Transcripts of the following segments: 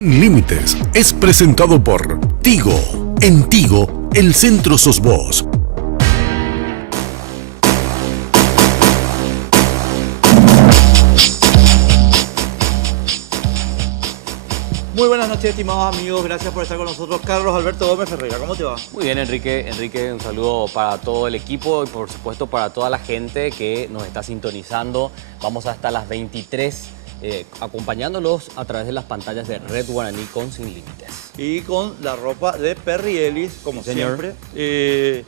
Límites es presentado por Tigo. En Tigo, el centro sos vos. Muy buenas noches, estimados amigos. Gracias por estar con nosotros. Carlos Alberto Gómez Ferreira, ¿cómo te va? Muy bien, Enrique. Enrique, un saludo para todo el equipo y por supuesto para toda la gente que nos está sintonizando. Vamos hasta las 23, acompañándolos a través de las pantallas de Red Guaraní con Sin Límites. Y con la ropa de Perry Ellis, como Señor. siempre.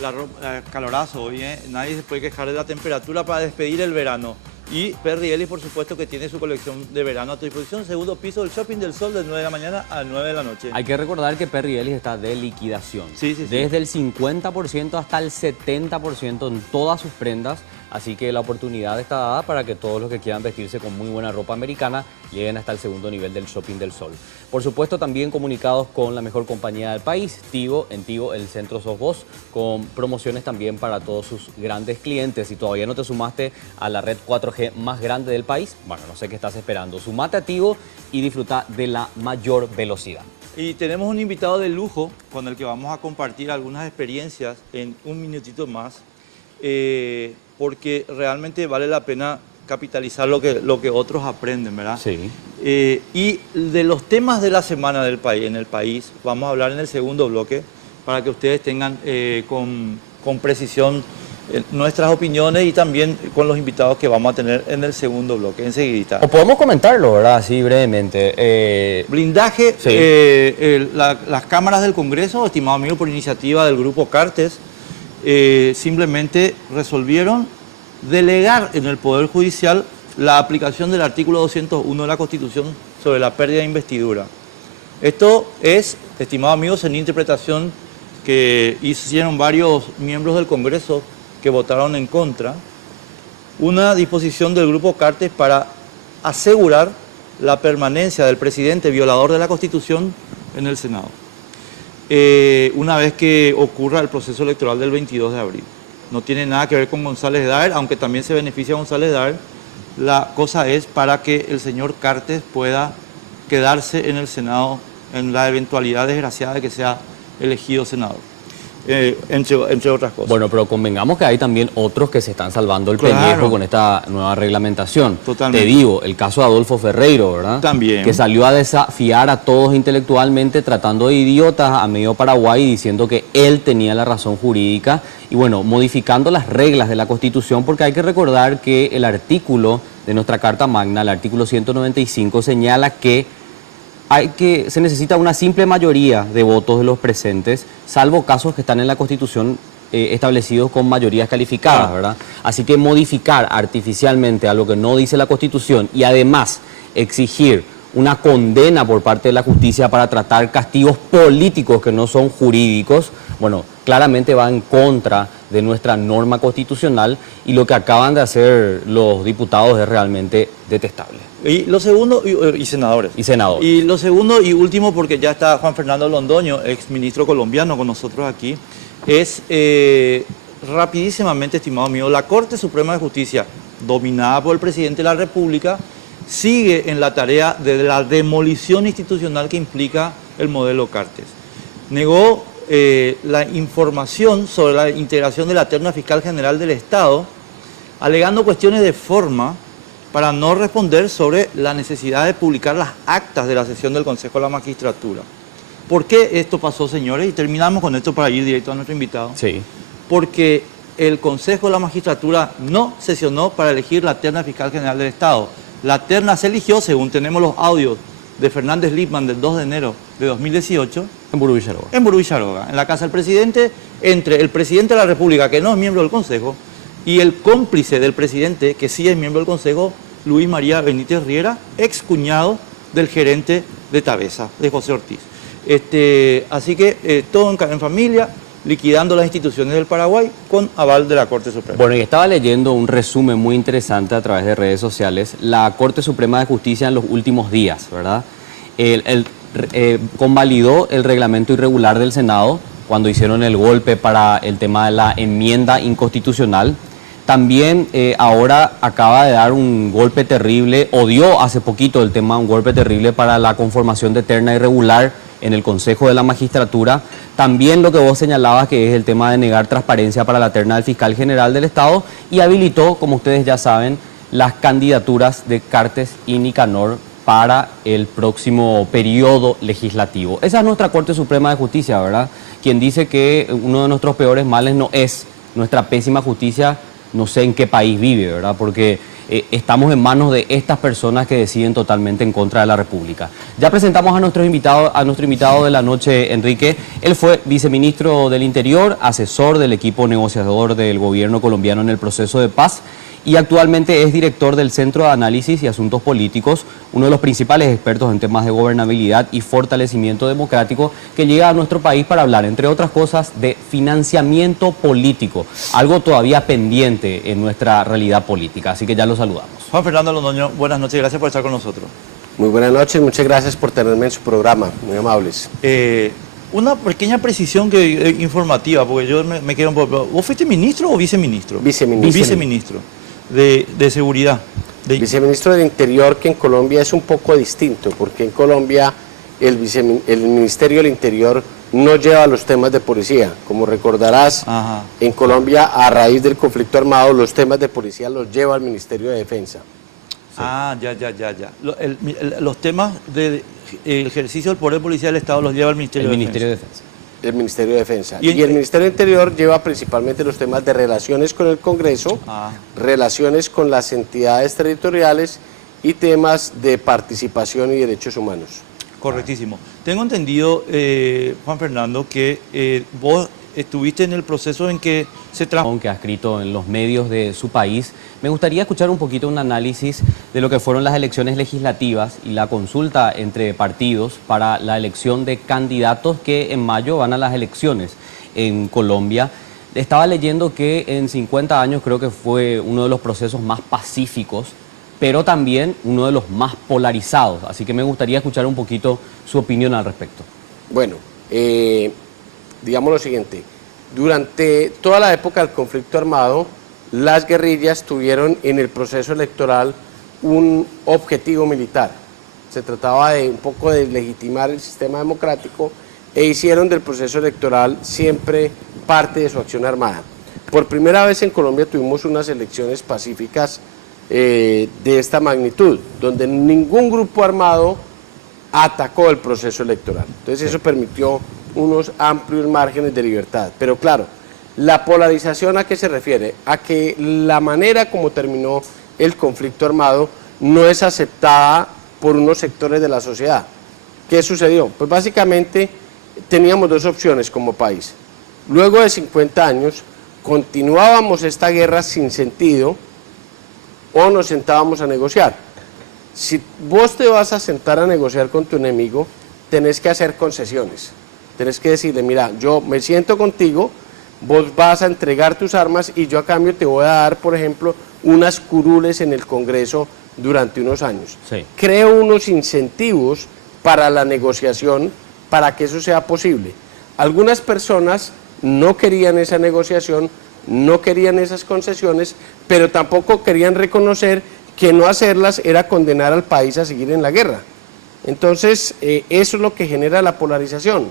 La ropa, calorazo hoy, nadie se puede quejar de la temperatura para despedir el verano. Y Perry Ellis, por supuesto, que tiene su colección de verano a tu disposición. Segundo piso del Shopping del Sol de 9 de la mañana a 9 de la noche. Hay que recordar que Perry Ellis está de liquidación. Sí. Desde el 50% hasta el 70% en todas sus prendas. Así que la oportunidad está dada para que todos los que quieran vestirse con muy buena ropa americana lleguen hasta el segundo nivel del Shopping del Sol. Por supuesto, también comunicados con la mejor compañía del país, Tigo. En Tigo, el centro sos vos, con promociones también para todos sus grandes clientes. Si todavía no te sumaste a la red 4G más grande del país, bueno, no sé qué estás esperando. Sumate a Tigo y disfruta de la mayor velocidad. Y tenemos un invitado de lujo con el que vamos a compartir algunas experiencias en un minutito más. Porque realmente vale la pena capitalizar lo que otros aprenden, ¿verdad? Sí. Y de los temas de la semana en el país, vamos a hablar en el segundo bloque para que ustedes tengan con precisión nuestras opiniones y también con los invitados que vamos a tener en el segundo bloque, enseguidita. O podemos comentarlo, ¿verdad? Así brevemente. Blindaje, Sí. las cámaras del Congreso, estimado amigo, por iniciativa del Grupo Cartes, simplemente resolvieron delegar en el Poder Judicial la aplicación del artículo 201 de la Constitución sobre la pérdida de investidura. Esto es, estimados amigos, en interpretación que hicieron varios miembros del Congreso que votaron en contra, una disposición del Grupo Cartes para asegurar la permanencia del presidente violador de la Constitución en el Senado. Una vez que ocurra el proceso electoral del 22 de abril. No tiene nada que ver con González Daer, aunque también se beneficia a González Daer. La cosa es para que el señor Cartes pueda quedarse en el Senado en la eventualidad desgraciada de que sea elegido senador, entre otras cosas. Bueno, pero convengamos que hay también otros que se están salvando el pellejo con esta nueva reglamentación. Totalmente. Te digo, el caso de Adolfo Ferreiro, ¿verdad? También. Que salió a desafiar a todos intelectualmente, tratando de idiotas a medio Paraguay, diciendo que él tenía la razón jurídica y, bueno, modificando las reglas de la Constitución, porque hay que recordar que el artículo de nuestra Carta Magna, el artículo 195, señala que se necesita una simple mayoría de votos de los presentes, salvo casos que están en la Constitución establecidos con mayorías calificadas, ¿verdad? Así que modificar artificialmente algo que no dice la Constitución y además exigir una condena por parte de la justicia para tratar castigos políticos que no son jurídicos, bueno, claramente va en contra de nuestra norma constitucional y lo que acaban de hacer los diputados es realmente detestable. Y lo segundo, y senadores. Y senadores. Y lo segundo y último, porque ya está Juan Fernando Londoño, ex ministro colombiano con nosotros aquí, es rapidísimamente, estimado mío, la Corte Suprema de Justicia, dominada por el presidente de la República, sigue en la tarea de la demolición institucional que implica el modelo Cartes. Negó la información sobre la integración de la terna fiscal general del Estado, alegando cuestiones de forma para no responder sobre la necesidad de publicar las actas de la sesión del Consejo de la Magistratura. ¿Por qué esto pasó, señores? Y terminamos con esto para ir directo a nuestro invitado. Sí. Porque el Consejo de la Magistratura no sesionó para elegir la terna fiscal general del Estado. La terna se eligió, según tenemos los audios de Fernández Lipman del 2 de enero de 2018. En Burú Villaroga. En Burú Villaroga, en la casa del presidente, entre el presidente de la República, que no es miembro del Consejo, y el cómplice del presidente, que sí es miembro del Consejo, Luis María Benítez Riera, ex cuñado del gerente de Tabesa, de José Ortiz. Así que todo en familia, liquidando las instituciones del Paraguay con aval de la Corte Suprema. Bueno, y estaba leyendo un resumen muy interesante a través de redes sociales. La Corte Suprema de Justicia en los últimos días, ¿verdad? Convalidó el reglamento irregular del Senado cuando hicieron el golpe para el tema de la enmienda inconstitucional. También ahora acaba de dar un golpe terrible, o dio hace poquito el tema, un golpe terrible para la conformación de terna irregular en el Consejo de la Magistratura. También lo que vos señalabas, que es el tema de negar transparencia para la terna del fiscal general del Estado, y habilitó, como ustedes ya saben, las candidaturas de Cartes y Nicanor para el próximo periodo legislativo. Esa es nuestra Corte Suprema de Justicia, ¿verdad? Quien dice que uno de nuestros peores males no es nuestra pésima justicia. No sé en qué país vive, ¿verdad? Porque estamos en manos de estas personas que deciden totalmente en contra de la República. Ya presentamos a nuestro invitado de la noche, Enrique. Él fue viceministro del Interior, asesor del equipo negociador del gobierno colombiano en el proceso de paz, y actualmente es director del Centro de Análisis y Asuntos Políticos, uno de los principales expertos en temas de gobernabilidad y fortalecimiento democrático, que llega a nuestro país para hablar, entre otras cosas, de financiamiento político, algo todavía pendiente en nuestra realidad política. Así que ya lo saludamos. Juan Fernando Londoño, buenas noches, gracias por estar con nosotros. Muy buenas noches, muchas gracias por tenerme en su programa, muy amables. Una pequeña precisión informativa, porque yo me quedo un poco... ¿Vos fuiste ministro o viceministro? Viceministro. Viceministro de Seguridad. Viceministro del Interior, que en Colombia es un poco distinto, porque en Colombia el Ministerio del Interior no lleva los temas de policía. Como recordarás, Ajá. En Colombia, a raíz del conflicto armado, los temas de policía los lleva el Ministerio de Defensa. Sí. Ya. Los temas del ejercicio del poder policial del Estado los lleva el Ministerio de Defensa. El Ministerio de Defensa. Y el Ministerio del Interior lleva principalmente los temas de relaciones con el Congreso, relaciones con las entidades territoriales y temas de participación y derechos humanos. Correctísimo. Tengo entendido, Juan Fernando, que vos estuviste en el proceso en que se que ha escrito en los medios de su país. Me gustaría escuchar un poquito un análisis de lo que fueron las elecciones legislativas y la consulta entre partidos para la elección de candidatos que en mayo van a las elecciones en Colombia. Estaba leyendo que en 50 años creo que fue uno de los procesos más pacíficos, pero también uno de los más polarizados. Así que me gustaría escuchar un poquito su opinión al respecto. Bueno, digamos lo siguiente, durante toda la época del conflicto armado, las guerrillas tuvieron en el proceso electoral un objetivo militar. Se trataba de un poco de legitimar el sistema democrático e hicieron del proceso electoral siempre parte de su acción armada. Por primera vez en Colombia tuvimos unas elecciones pacíficas de esta magnitud, donde ningún grupo armado atacó el proceso electoral. Entonces eso permitió unos amplios márgenes de libertad. Pero claro, la polarización, ¿a qué se refiere? A que la manera como terminó el conflicto armado no es aceptada por unos sectores de la sociedad. ¿Qué sucedió? Pues básicamente teníamos dos opciones como país. Luego de 50 años, continuábamos esta guerra sin sentido o nos sentábamos a negociar. Si vos te vas a sentar a negociar con tu enemigo, tenés que hacer concesiones. Tenés que decirle, mira, yo me siento contigo, vos vas a entregar tus armas y yo a cambio te voy a dar, por ejemplo, unas curules en el Congreso durante unos años. Sí. Creo unos incentivos para la negociación para que eso sea posible. Algunas personas no querían esa negociación, no querían esas concesiones, pero tampoco querían reconocer que no hacerlas era condenar al país a seguir en la guerra. Entonces, eso es lo que genera la polarización.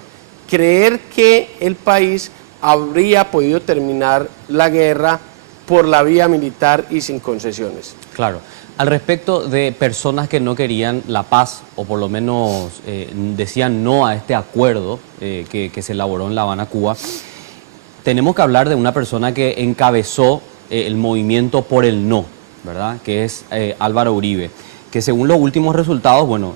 Creer que el país habría podido terminar la guerra por la vía militar y sin concesiones. Claro. Al respecto de personas que no querían la paz, o por lo menos decían no a este acuerdo que se elaboró en La Habana, Cuba, tenemos que hablar de una persona que encabezó el movimiento por el no, ¿verdad? Que es Álvaro Uribe, que según los últimos resultados, bueno,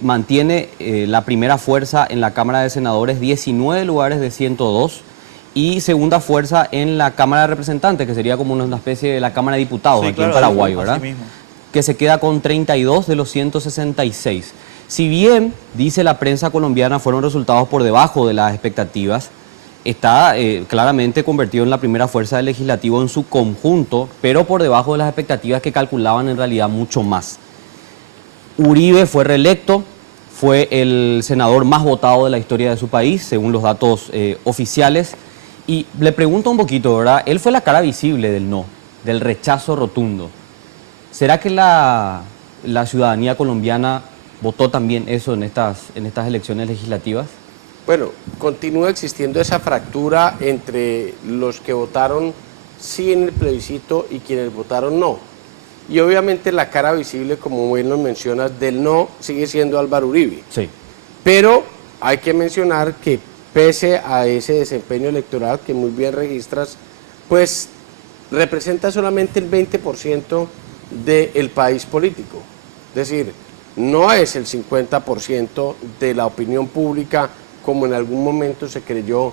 mantiene la primera fuerza en la Cámara de Senadores, 19 lugares de 102, y segunda fuerza en la Cámara de Representantes, que sería como una especie de la Cámara de Diputados, sí, aquí claro, en Paraguay, ¿verdad? Que se queda con 32 de los 166. Si bien, dice la prensa colombiana, fueron resultados por debajo de las expectativas, está claramente convertido en la primera fuerza del legislativo en su conjunto, pero por debajo de las expectativas que calculaban en realidad mucho más. Uribe fue reelecto, fue el senador más votado de la historia de su país, según los datos oficiales, y le pregunto un poquito, ¿verdad? Él fue la cara visible del no, del rechazo rotundo. ¿Será que la ciudadanía colombiana votó también eso en estas elecciones legislativas? Bueno, continúa existiendo esa fractura entre los que votaron sí en el plebiscito y quienes votaron no. Y obviamente la cara visible, como bien lo mencionas, del no sigue siendo Álvaro Uribe. Sí. Pero hay que mencionar que pese a ese desempeño electoral que muy bien registras, pues representa solamente el 20% del país político. Es decir, no es el 50% de la opinión pública como en algún momento se creyó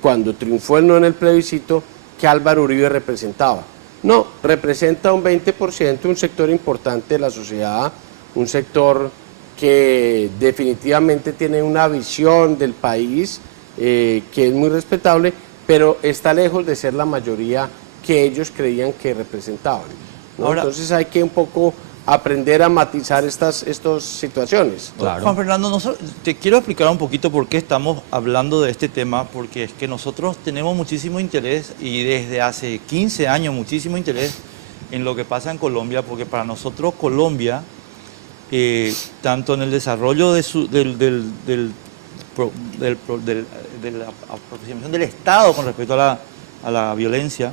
cuando triunfó el no en el plebiscito que Álvaro Uribe representaba. No, representa un 20%, un sector importante de la sociedad, un sector que definitivamente tiene una visión del país que es muy respetable, pero está lejos de ser la mayoría que ellos creían que representaban, ¿no? Ahora, entonces hay que un poco aprender a matizar estas situaciones. Claro. Juan Fernando, te quiero explicar un poquito por qué estamos hablando de este tema, porque es que nosotros tenemos muchísimo interés y desde hace 15 años muchísimo interés en lo que pasa en Colombia, porque para nosotros Colombia, tanto en el desarrollo de la aproximación del Estado con respecto a la violencia,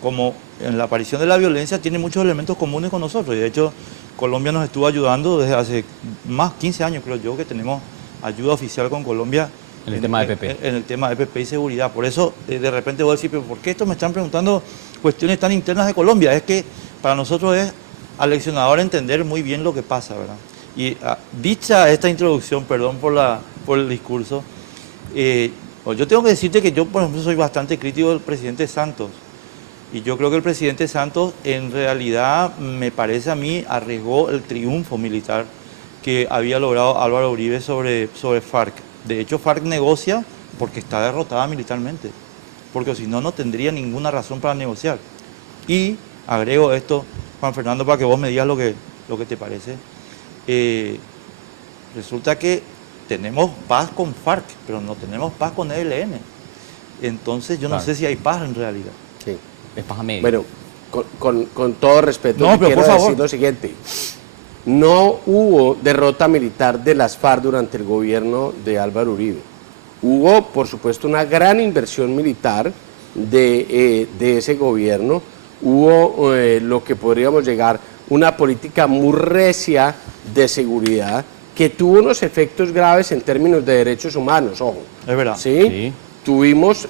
como en la aparición de la violencia, tiene muchos elementos comunes con nosotros. Y de hecho, Colombia nos estuvo ayudando desde hace más 15 años, creo yo, que tenemos ayuda oficial con Colombia En el tema de EPP. En el tema de EPP y seguridad. Por eso, de repente voy a decir, pero ¿por qué esto me están preguntando cuestiones tan internas de Colombia? Es que para nosotros es aleccionador entender muy bien lo que pasa, ¿verdad? Y dicha esta introducción, perdón por el discurso, yo tengo que decirte que yo, por ejemplo, soy bastante crítico del presidente Santos. Y yo creo que el presidente Santos, en realidad, me parece a mí, arriesgó el triunfo militar que había logrado Álvaro Uribe sobre FARC. De hecho, FARC negocia porque está derrotada militarmente, porque si no, no tendría ninguna razón para negociar. Y agrego esto, Juan Fernando, para que vos me digas lo que te parece. Resulta que tenemos paz con FARC, pero no tenemos paz con ELN. Entonces, yo no sé si hay paz en realidad. Sí. Es paja media. Bueno, con todo respeto, No, pero quiero por favor. decir lo siguiente. No hubo derrota militar de las FARC durante el gobierno de Álvaro Uribe. Hubo, por supuesto, una gran inversión militar de ese gobierno. Hubo lo que podríamos llegar una política muy recia de seguridad que tuvo unos efectos graves en términos de derechos humanos, ojo. Es verdad. ¿Sí? Sí. Tuvimos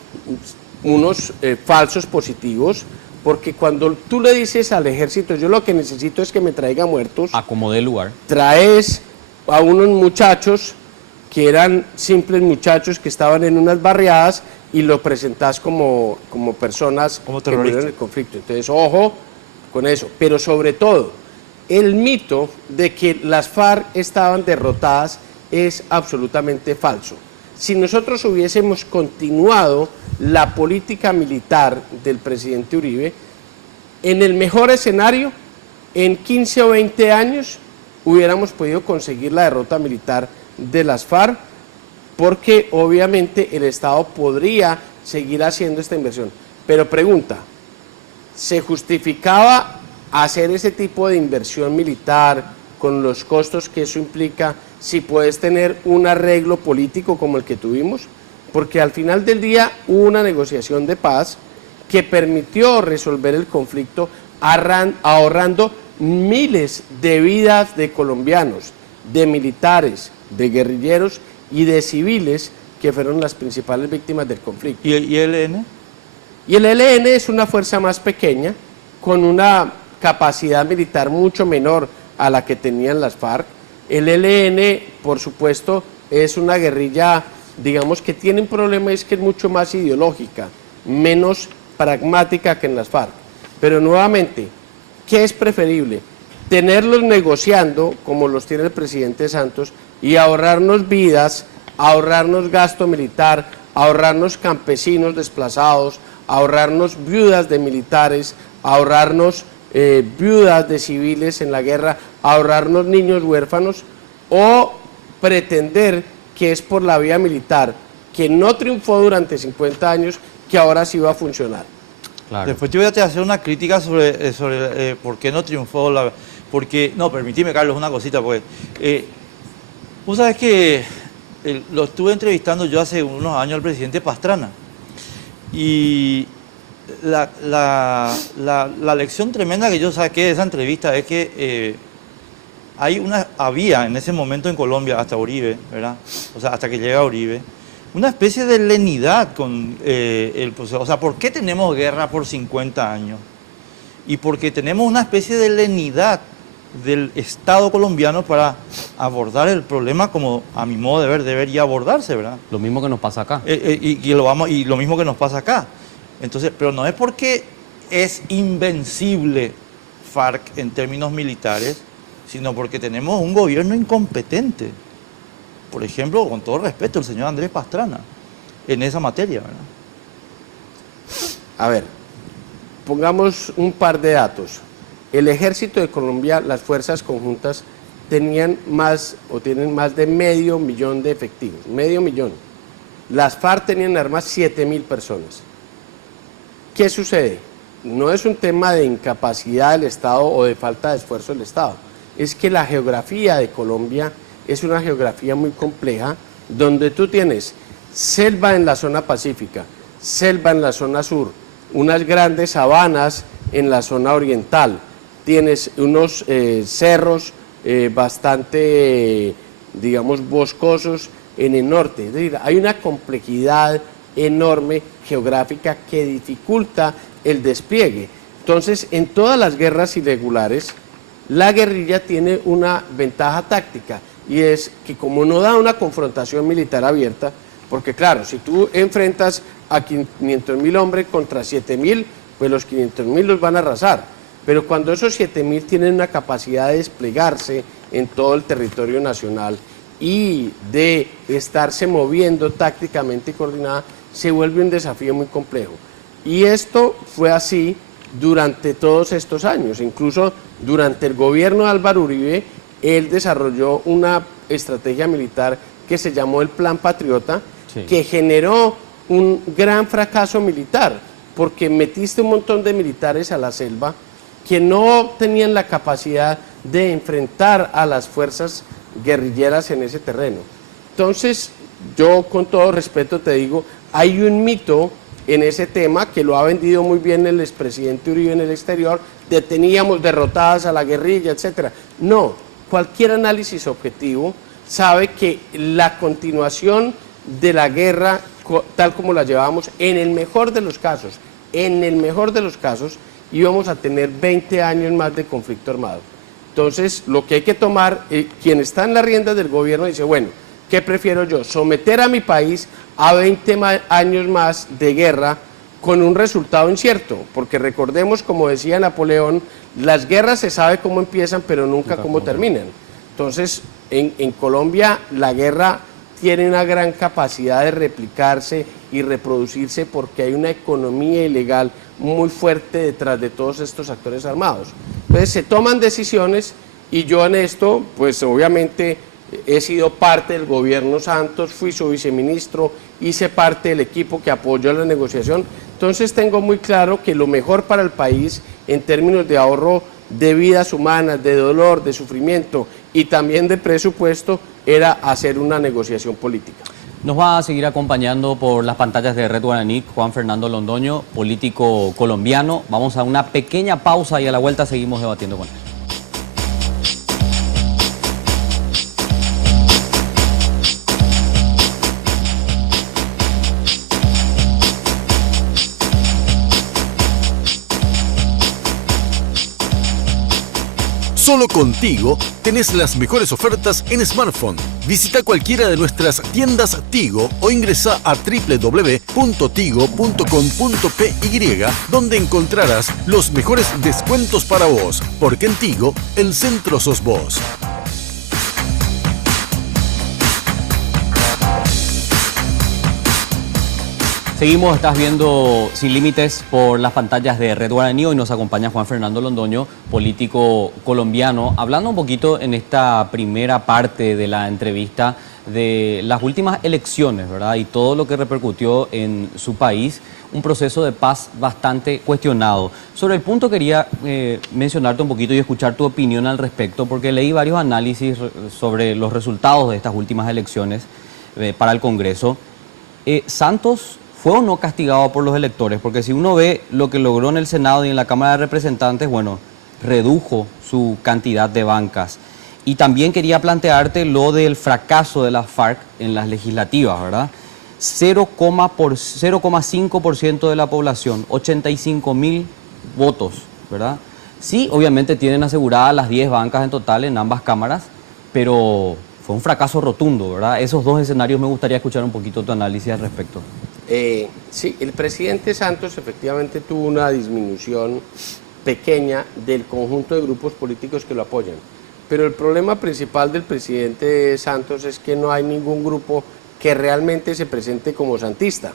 unos falsos positivos, porque cuando tú le dices al ejército, yo lo que necesito es que me traiga muertos, Acomodé el lugar. traes a unos muchachos que eran simples muchachos que estaban en unas barriadas y lo presentás como personas Como que murieron terroristas. en el conflicto. Entonces, ojo con eso. Pero sobre todo, el mito de que las FARC estaban derrotadas es absolutamente falso. Si nosotros hubiésemos continuado la política militar del presidente Uribe, en el mejor escenario, en 15 o 20 años, hubiéramos podido conseguir la derrota militar de las FARC, porque obviamente el Estado podría seguir haciendo esta inversión. Pero pregunta, ¿se justificaba hacer ese tipo de inversión militar con los costos que eso implica si puedes tener un arreglo político como el que tuvimos? Porque al final del día hubo una negociación de paz que permitió resolver el conflicto ahorrando miles de vidas de colombianos, de militares, de guerrilleros y de civiles que fueron las principales víctimas del conflicto. ¿Y el ELN? Y el ELN es una fuerza más pequeña, con una capacidad militar mucho menor a la que tenían las FARC. El ELN, por supuesto, es una guerrilla, digamos, que tiene un problema, es que es mucho más ideológica, menos pragmática que en las FARC. Pero nuevamente, ¿qué es preferible? Tenerlos negociando, como los tiene el presidente Santos, y ahorrarnos vidas, ahorrarnos gasto militar, ahorrarnos campesinos desplazados, ahorrarnos viudas de militares, ahorrarnos viudas de civiles en la guerra, ahorrarnos niños huérfanos, o pretender que es por la vía militar, que no triunfó durante 50 años, que ahora sí va a funcionar. Claro. Después te voy a hacer una crítica sobre por qué no triunfó la... Porque, no, permitime, Carlos, una cosita, pues. Vos sabés que lo estuve entrevistando yo hace unos años al presidente Pastrana. Y la lección tremenda que yo saqué de esa entrevista es que había en ese momento en Colombia, hasta Uribe, ¿verdad? O sea, hasta que llega Uribe, una especie de lenidad con el proceso. O sea, ¿por qué tenemos guerra por 50 años? Y porque tenemos una especie de lenidad del Estado colombiano para abordar el problema como, a mi modo de ver, debería abordarse, ¿verdad? Lo mismo que nos pasa acá. Y lo mismo que nos pasa acá. Entonces, pero no es porque es invencible FARC en términos militares, sino porque tenemos un gobierno incompetente. Por ejemplo, con todo respeto, el señor Andrés Pastrana, en esa materia, ¿verdad? A ver, pongamos un par de datos. El ejército de Colombia, las fuerzas conjuntas, tienen más de 500.000 de efectivos, 500.000. Las FARC tenían armas 7.000 personas. ¿Qué sucede? No es un tema de incapacidad del Estado o de falta de esfuerzo del Estado. Es que la geografía de Colombia es una geografía muy compleja, donde tú tienes selva en la zona pacífica, selva en la zona sur, unas grandes sabanas en la zona oriental, tienes unos cerros bastante, digamos, boscosos en el norte. Es decir, hay una complejidad enorme geográfica que dificulta el despliegue. Entonces, en todas las guerras irregulares, la guerrilla tiene una ventaja táctica, y es que como no da una confrontación militar abierta, porque claro, si tú enfrentas a 500.000 hombres contra 7.000, pues los 500.000 los van a arrasar. Pero cuando esos 7.000 tienen una capacidad de desplegarse en todo el territorio nacional y de estarse moviendo tácticamente y coordinada, se vuelve un desafío muy complejo. Y esto fue así durante todos estos años. Incluso durante el gobierno de Álvaro Uribe, él desarrolló una estrategia militar que se llamó el Plan Patriota, sí, que generó un gran fracaso militar, porque metiste un montón de militares a la selva que no tenían la capacidad de enfrentar a las fuerzas guerrilleras en ese terreno. Entonces, yo con todo respeto te digo, hay un mito en ese tema que lo ha vendido muy bien el expresidente Uribe en el exterior, de teníamos derrotadas a la guerrilla, etcétera. No, cualquier análisis objetivo sabe que la continuación de la guerra, tal como la llevábamos, en el mejor de los casos, íbamos a tener 20 años más de conflicto armado. Entonces, lo que hay que tomar, quien está en las riendas del gobierno dice, bueno, ¿qué prefiero yo? Someter a mi país a 20 años más de guerra con un resultado incierto, porque recordemos, como decía Napoleón, las guerras se sabe cómo empiezan, pero nunca cómo terminan. Entonces, en Colombia la guerra tiene una gran capacidad de replicarse y reproducirse porque hay una economía ilegal muy fuerte detrás de todos estos actores armados. Entonces se toman decisiones y yo en esto, pues obviamente he sido parte del gobierno Santos, fui su viceministro, hice parte del equipo que apoyó la negociación, entonces tengo muy claro que lo mejor para el país en términos de ahorro de vidas humanas, de dolor, de sufrimiento y también de presupuesto era hacer una negociación política. Nos va a seguir acompañando por las pantallas de Red Guaraní Juan Fernando Londoño, político colombiano. Vamos a una pequeña pausa y a la vuelta seguimos debatiendo con él. Solo contigo tenés las mejores ofertas en smartphone. Visita cualquiera de nuestras tiendas Tigo o ingresa a www.tigo.com.py, donde encontrarás los mejores descuentos para vos, porque en Tigo el centro sos vos. Seguimos, estás viendo Sin Límites por las pantallas de Red Guaraní. Hoy nos acompaña Juan Fernando Londoño, político colombiano, hablando un poquito en esta primera parte de la entrevista de las últimas elecciones, ¿verdad? Y todo lo que repercutió en su país, un proceso de paz bastante cuestionado. Sobre el punto quería mencionarte un poquito y escuchar tu opinión al respecto, porque leí varios análisis sobre los resultados de estas últimas elecciones para el Congreso. ¿Santos fue o no castigado por los electores? Porque si uno ve lo que logró en el Senado y en la Cámara de Representantes, bueno, redujo su cantidad de bancas. Y también quería plantearte lo del fracaso de las FARC en las legislativas, ¿verdad? 0,5% de la población, 85.000 votos, ¿verdad? Sí, obviamente tienen aseguradas las 10 bancas en total en ambas cámaras, pero fue un fracaso rotundo, ¿verdad? Esos dos escenarios me gustaría escuchar un poquito tu análisis al respecto. Sí, el presidente Santos efectivamente tuvo una disminución pequeña del conjunto de grupos políticos que lo apoyan. Pero el problema principal del presidente Santos es que no hay ningún grupo que realmente se presente como santista.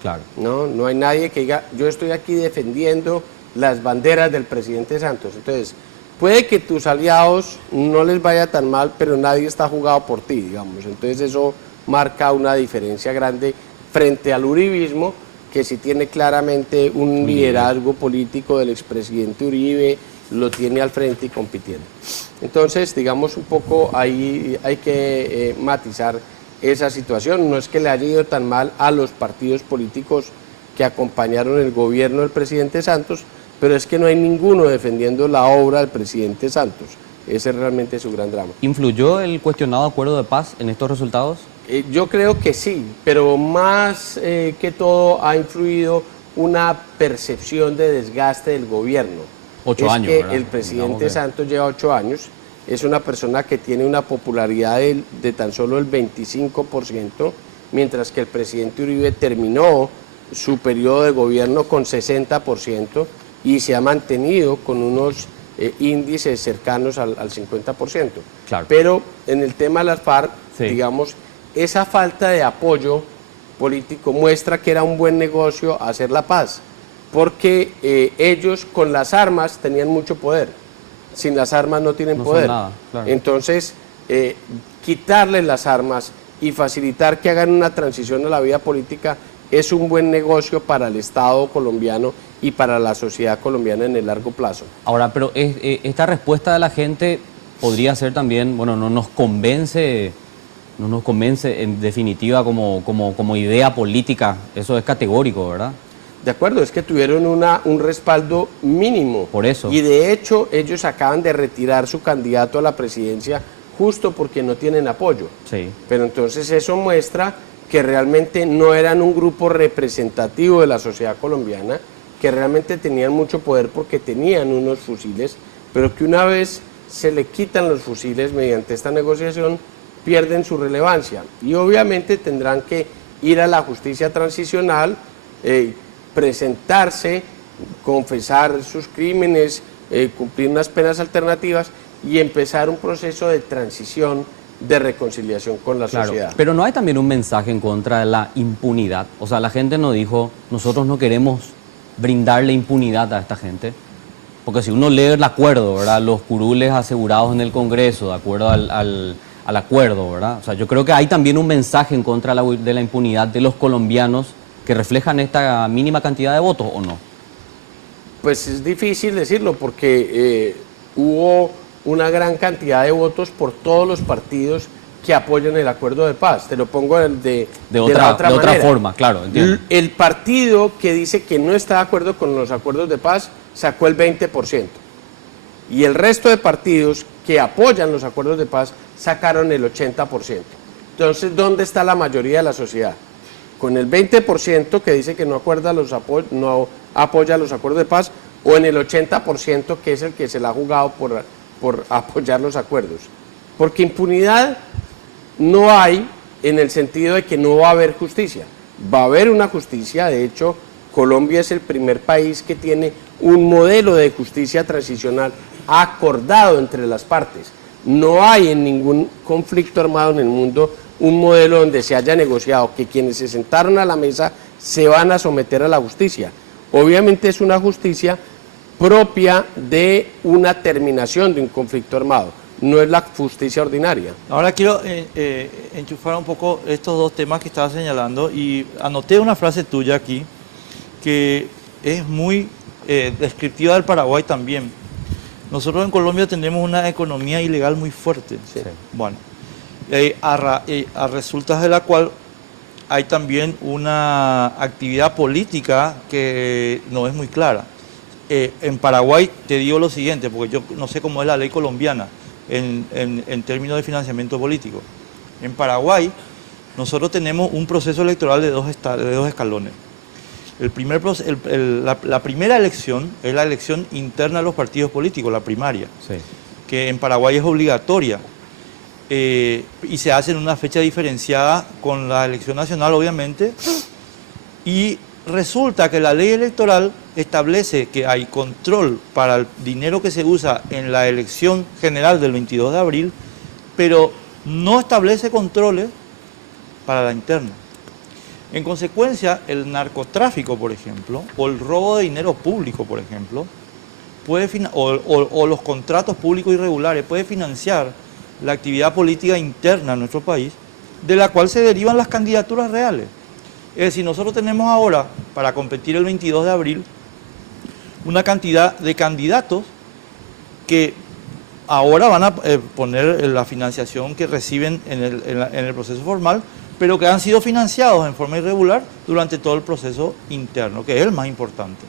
Claro. No hay nadie que diga, yo estoy aquí defendiendo las banderas del presidente Santos. Entonces, puede que tus aliados no les vaya tan mal, pero nadie está jugado por ti, digamos. Entonces eso marca una diferencia grande frente al uribismo, que sí tiene claramente un liderazgo político del expresidente Uribe, lo tiene al frente y compitiendo. Entonces, digamos un poco, ahí hay que matizar esa situación. No es que le haya ido tan mal a los partidos políticos que acompañaron el gobierno del presidente Santos, pero es que no hay ninguno defendiendo la obra del presidente Santos. Ese es realmente su gran drama. ¿Influyó el cuestionado acuerdo de paz en estos resultados? Yo creo que sí, pero más que todo ha influido una percepción de desgaste del gobierno. 8 años, que ¿verdad? el presidente Santos lleva 8 años, es una persona que tiene una popularidad de tan solo el 25%, mientras que el presidente Uribe terminó su periodo de gobierno con 60% y se ha mantenido con unos índices cercanos al 50%. Claro. Pero en el tema de las FARC, sí, digamos, esa falta de apoyo político muestra que era un buen negocio hacer la paz, porque ellos con las armas tenían mucho poder, sin las armas no tienen poder. Nada, claro. Entonces, quitarles las armas y facilitar que hagan una transición a la vida política es un buen negocio para el Estado colombiano y para la sociedad colombiana en el largo plazo. Ahora, pero esta respuesta de la gente podría ser también, bueno, no nos convence en definitiva como idea política, eso es categórico, ¿verdad? De acuerdo, es que tuvieron un respaldo mínimo. Por eso. Y de hecho, ellos acaban de retirar su candidato a la presidencia justo porque no tienen apoyo. Sí. Pero entonces eso muestra que realmente no eran un grupo representativo de la sociedad colombiana, que realmente tenían mucho poder porque tenían unos fusiles, pero que una vez se le quitan los fusiles mediante esta negociación, pierden su relevancia. Y obviamente tendrán que ir a la justicia transicional, presentarse, confesar sus crímenes, cumplir unas penas alternativas y empezar un proceso de transición, de reconciliación con la sociedad. Pero no hay también un mensaje en contra de la impunidad. O sea, la gente no dijo, nosotros no queremos brindarle impunidad a esta gente. Porque si uno lee el acuerdo, ¿verdad? Los curules asegurados en el Congreso, de acuerdo al acuerdo, ¿verdad? O sea, yo creo que hay también un mensaje en contra de la impunidad de los colombianos que reflejan esta mínima cantidad de votos, ¿o no? Pues es difícil decirlo porque hubo una gran cantidad de votos por todos los partidos que apoyan el acuerdo de paz. Te lo pongo de otra forma, claro, entiendo. El partido que dice que no está de acuerdo con los acuerdos de paz sacó el 20%. Y el resto de partidos que apoyan los acuerdos de paz sacaron el 80%. Entonces, ¿dónde está la mayoría de la sociedad? Con el 20% que dice que no apoya los acuerdos de paz, o en el 80% que es el que se la ha jugado por apoyar los acuerdos. Porque impunidad no hay en el sentido de que no va a haber justicia. Va a haber una justicia, de hecho, Colombia es el primer país que tiene un modelo de justicia transicional acordado entre las partes. No hay en ningún conflicto armado en el mundo un modelo donde se haya negociado que quienes se sentaron a la mesa se van a someter a la justicia. Obviamente es una justicia propia de una terminación de un conflicto armado, no es la justicia ordinaria. Ahora quiero enchufar un poco estos dos temas que estaba señalando y anoté una frase tuya aquí que es muy descriptiva del Paraguay también. Nosotros en Colombia tenemos una economía ilegal muy fuerte. Sí. Bueno, a resultas de la cual hay también una actividad política que no es muy clara. En Paraguay te digo lo siguiente, porque yo no sé cómo es la ley colombiana en términos de financiamiento político. En Paraguay nosotros tenemos un proceso electoral de dos escalones. La primera elección es la elección interna de los partidos políticos, la primaria, Sí. que en Paraguay es obligatoria y se hace en una fecha diferenciada con la elección nacional, obviamente, y resulta que la ley electoral establece que hay control para el dinero que se usa en la elección general del 22 de abril, pero no establece controles para la interna. En consecuencia, el narcotráfico, por ejemplo, o el robo de dinero público, por ejemplo, o los contratos públicos irregulares, puede financiar la actividad política interna en nuestro país, de la cual se derivan las candidaturas reales. Es decir, nosotros tenemos ahora, para competir el 22 de abril, una cantidad de candidatos que ahora van a poner la financiación que reciben en el proceso formal, pero que han sido financiados en forma irregular durante todo el proceso interno, que es el más importante.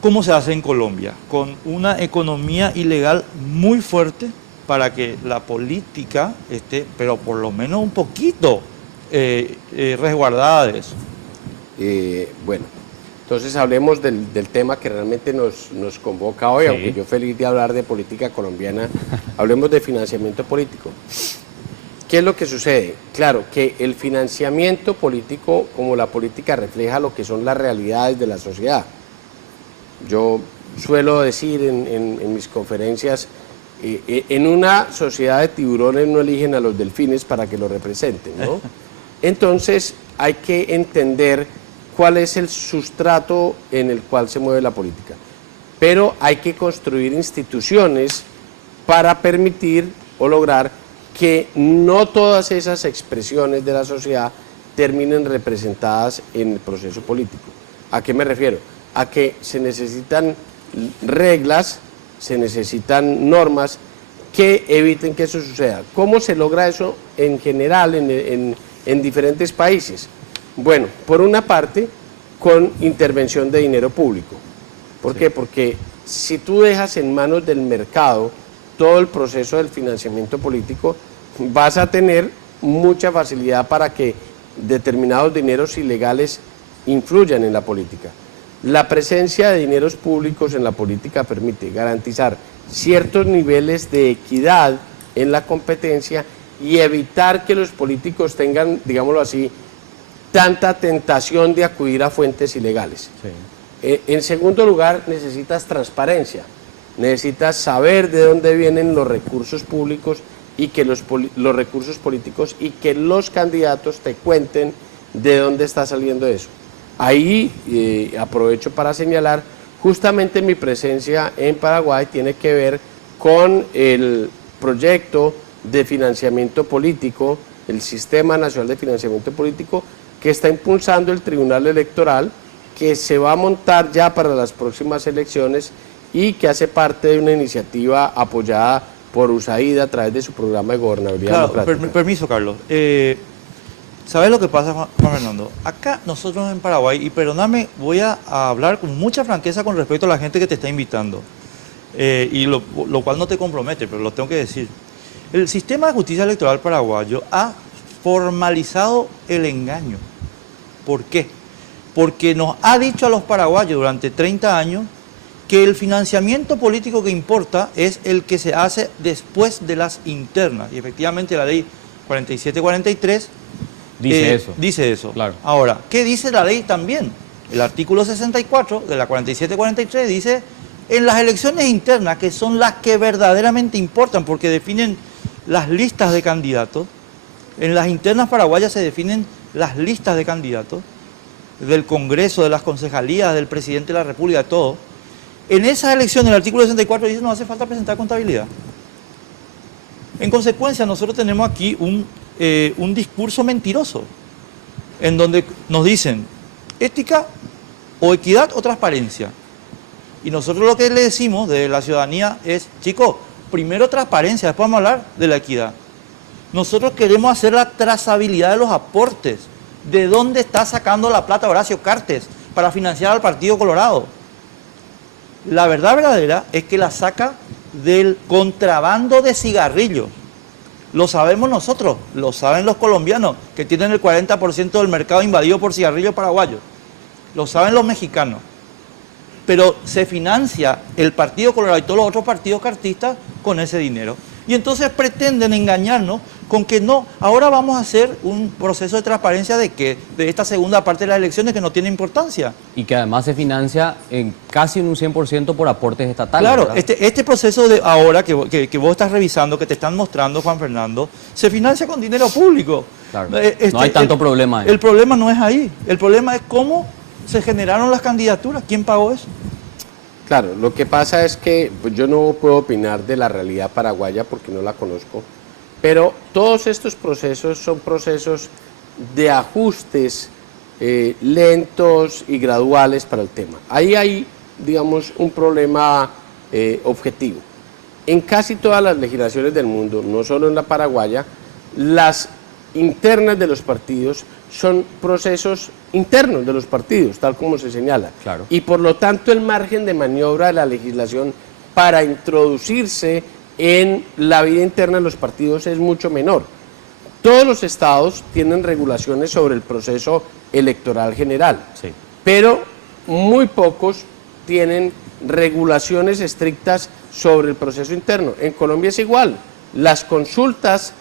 ¿Cómo se hace en Colombia? Con una economía ilegal muy fuerte para que la política esté, pero por lo menos un poquito, resguardada de eso. Bueno, entonces hablemos del tema que realmente nos convoca hoy, Sí. aunque yo feliz de hablar de política colombiana, hablemos de financiamiento político. ¿Qué es lo que sucede? Claro, que el financiamiento político, como la política, refleja lo que son las realidades de la sociedad. Yo suelo decir en mis conferencias, en una sociedad de tiburones no eligen a los delfines para que lo representen, ¿no? Entonces hay que entender cuál es el sustrato en el cual se mueve la política. Pero hay que construir instituciones para permitir o lograr que no todas esas expresiones de la sociedad terminen representadas en el proceso político. ¿A qué me refiero? A que se necesitan reglas, se necesitan normas que eviten que eso suceda. ¿Cómo se logra eso en general en diferentes países? Bueno, por una parte, con intervención de dinero público. ¿Por qué? Porque si tú dejas en manos del mercado todo el proceso del financiamiento político, vas a tener mucha facilidad para que determinados dineros ilegales influyan en la política. La presencia de dineros públicos en la política permite garantizar ciertos niveles de equidad en la competencia y evitar que los políticos tengan, digámoslo así, tanta tentación de acudir a fuentes ilegales. Sí. En segundo lugar, necesitas transparencia, necesitas saber de dónde vienen los recursos públicos y que los recursos políticos y que los candidatos te cuenten de dónde está saliendo eso. Ahí aprovecho para señalar, justamente mi presencia en Paraguay tiene que ver con el proyecto de financiamiento político, el Sistema Nacional de Financiamiento Político, que está impulsando el Tribunal Electoral, que se va a montar ya para las próximas elecciones y que hace parte de una iniciativa apoyada por USAID a través de su programa de gobernabilidad democrática. Permiso, Carlos. ¿Sabes lo que pasa, Juan Fernando? Acá nosotros en Paraguay, y perdóname, voy a hablar con mucha franqueza con respecto a la gente que te está invitando, y lo cual no te compromete, pero lo tengo que decir. El sistema de justicia electoral paraguayo ha formalizado el engaño. ¿Por qué? Porque nos ha dicho a los paraguayos durante 30 años que el financiamiento político que importa es el que se hace después de las internas. Y efectivamente la ley 4743 dice eso. Claro. Ahora, ¿qué dice la ley también? El artículo 64 de la 4743 dice, en las elecciones internas, que son las que verdaderamente importan, porque definen las listas de candidatos, en las internas paraguayas se definen las listas de candidatos, del Congreso, de las concejalías, del presidente de la República, todo. En esas elecciones, el artículo 64 dice no hace falta presentar contabilidad. En consecuencia, nosotros tenemos aquí un discurso mentiroso, en donde nos dicen ética o equidad o transparencia. Y nosotros lo que le decimos de la ciudadanía es, chicos, primero transparencia, después vamos a hablar de la equidad. Nosotros queremos hacer la trazabilidad de los aportes. ¿De dónde está sacando la plata Horacio Cartes para financiar al Partido Colorado? La verdad verdadera es que la saca del contrabando de cigarrillos. Lo sabemos nosotros, lo saben los colombianos, que tienen el 40% del mercado invadido por cigarrillos paraguayos. Lo saben los mexicanos. Pero se financia el Partido Colorado y todos los otros partidos cartistas con ese dinero. Y entonces pretenden engañarnos con que no, ahora vamos a hacer un proceso de transparencia de que de esta segunda parte de las elecciones que no tiene importancia. Y que además se financia en casi un 100% por aportes estatales. Claro, ¿verdad? este proceso de ahora que vos estás revisando, que te están mostrando, Juan Fernando, se financia con dinero público. Claro. No hay tanto problema ahí. El problema no es ahí, el problema es cómo se generaron las candidaturas, ¿quién pagó eso? Claro, lo que pasa es que pues, yo no puedo opinar de la realidad paraguaya porque no la conozco, pero todos estos procesos son procesos de ajustes lentos y graduales para el tema. Ahí hay, digamos, un problema objetivo. En casi todas las legislaciones del mundo, no solo en la paraguaya, las internas de los partidos son procesos internos de los partidos, tal como se señala. Claro. Y por lo tanto el margen de maniobra de la legislación para introducirse en la vida interna de los partidos es mucho menor. Todos los estados tienen regulaciones sobre el proceso electoral general, Sí. pero muy pocos tienen regulaciones estrictas sobre el proceso interno. En Colombia es igual. Las consultas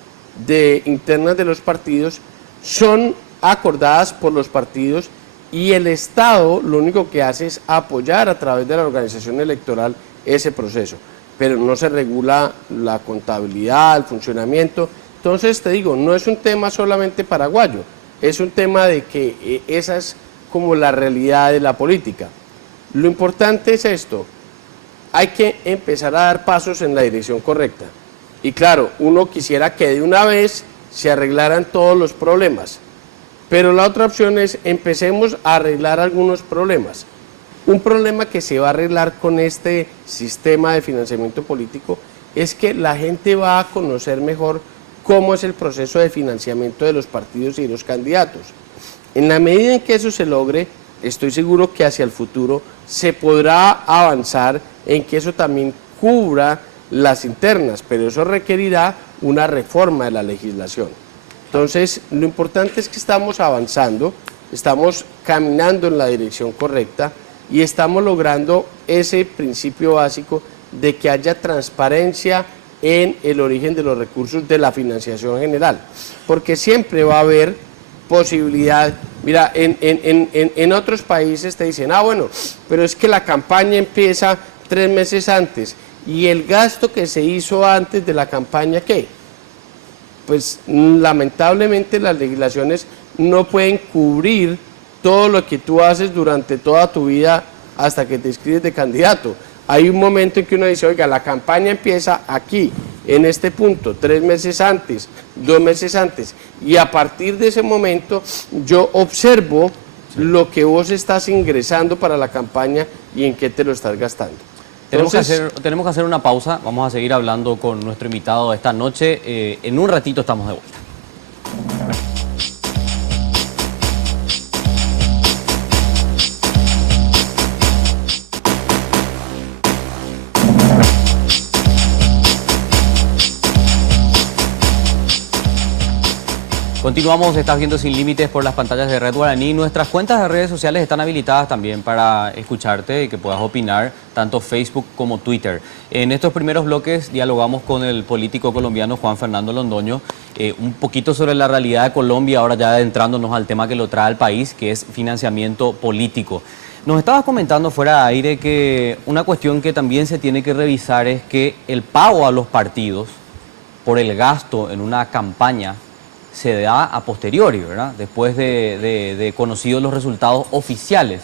internas de los partidos son acordadas por los partidos y el Estado lo único que hace es apoyar a través de la organización electoral ese proceso, pero no se regula la contabilidad, el funcionamiento. Entonces te digo, no es un tema solamente paraguayo, es un tema de que esa es como la realidad de la política. Lo importante es esto, hay que empezar a dar pasos en la dirección correcta. Y claro, uno quisiera que de una vez se arreglaran todos los problemas, pero la otra opción es empecemos a arreglar algunos problemas. Un problema que se va a arreglar con este sistema de financiamiento político es que la gente va a conocer mejor cómo es el proceso de financiamiento de los partidos y de los candidatos. En la medida en que eso se logre, estoy seguro que hacia el futuro se podrá avanzar en que eso también cubra las internas, pero eso requerirá una reforma de la legislación. Entonces, lo importante es que estamos avanzando, estamos caminando en la dirección correcta y estamos logrando ese principio básico de que haya transparencia en el origen de los recursos de la financiación general, porque siempre va a haber posibilidad. Mira, en otros países te dicen, bueno, pero es que la campaña empieza 3 meses antes, y el gasto que se hizo antes de la campaña, ¿qué? Pues lamentablemente las legislaciones no pueden cubrir todo lo que tú haces durante toda tu vida hasta que te inscribes de candidato. Hay un momento en que uno dice, oiga, la campaña empieza aquí, en este punto, 3 meses antes, 2 meses antes, y a partir de ese momento yo observo lo que vos estás ingresando para la campaña y en qué te lo estás gastando. Tenemos que hacer una pausa, vamos a seguir hablando con nuestro invitado esta noche, en un ratito estamos de vuelta. Continuamos, estás viendo Sin Límites por las pantallas de Red Guaraní. Nuestras cuentas de redes sociales están habilitadas también para escucharte y que puedas opinar, tanto Facebook como Twitter. En estos primeros bloques dialogamos con el político colombiano Juan Fernando Londoño, un poquito sobre la realidad de Colombia, ahora ya adentrándonos al tema que lo trae al país, que es financiamiento político. Nos estabas comentando fuera de aire que una cuestión que también se tiene que revisar es que el pago a los partidos por el gasto en una campaña se da a posteriori, ¿verdad? Después de conocidos los resultados oficiales.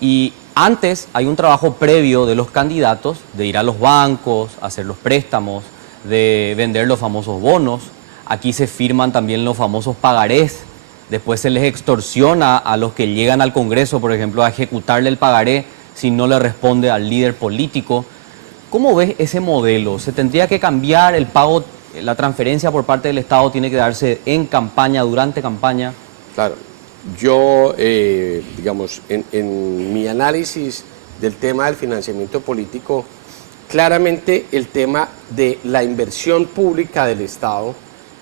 Y antes hay un trabajo previo de los candidatos de ir a los bancos, hacer los préstamos, de vender los famosos bonos. Aquí se firman también los famosos pagarés. Después se les extorsiona a los que llegan al Congreso, por ejemplo, a ejecutarle el pagaré si no le responde al líder político. ¿Cómo ves ese modelo? ¿Se tendría que cambiar el pago, la transferencia por parte del Estado tiene que darse en campaña, durante campaña? Claro, yo, digamos, en mi análisis del tema del financiamiento político, claramente el tema de la inversión pública del Estado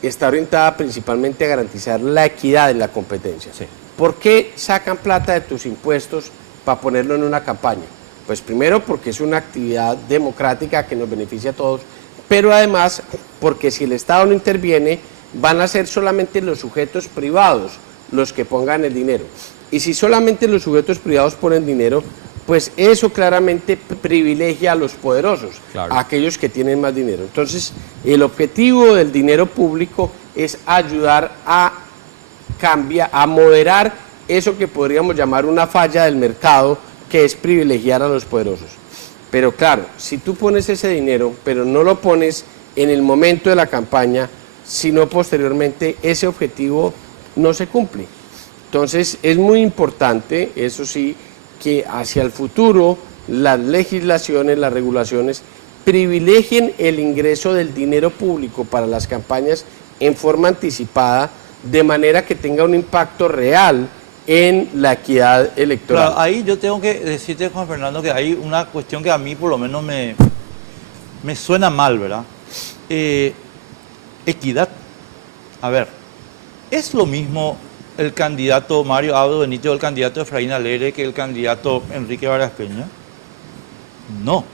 está orientada principalmente a garantizar la equidad en la competencia. Sí. ¿Por qué sacan plata de tus impuestos para ponerlo en una campaña? Pues primero porque es una actividad democrática que nos beneficia a todos, pero además porque si el Estado no interviene, van a ser solamente los sujetos privados los que pongan el dinero. Y si solamente los sujetos privados ponen dinero, pues eso claramente privilegia a los poderosos, claro, a aquellos que tienen más dinero. Entonces, el objetivo del dinero público es ayudar a cambiar, a moderar eso que podríamos llamar una falla del mercado, que es privilegiar a los poderosos. Pero claro, si tú pones ese dinero, pero no lo pones en el momento de la campaña, sino posteriormente, ese objetivo no se cumple. Entonces, es muy importante, eso sí, que hacia el futuro las legislaciones, las regulaciones privilegien el ingreso del dinero público para las campañas en forma anticipada, de manera que tenga un impacto real en la equidad electoral. Claro, ahí yo tengo que decirte, Juan Fernando, que hay una cuestión que a mí por lo menos me suena mal, ¿verdad? Equidad. A ver, ¿es lo mismo el candidato Mario Abdo Benito, el candidato Efraín Alegre, que el candidato Enrique Vargas Peña? No.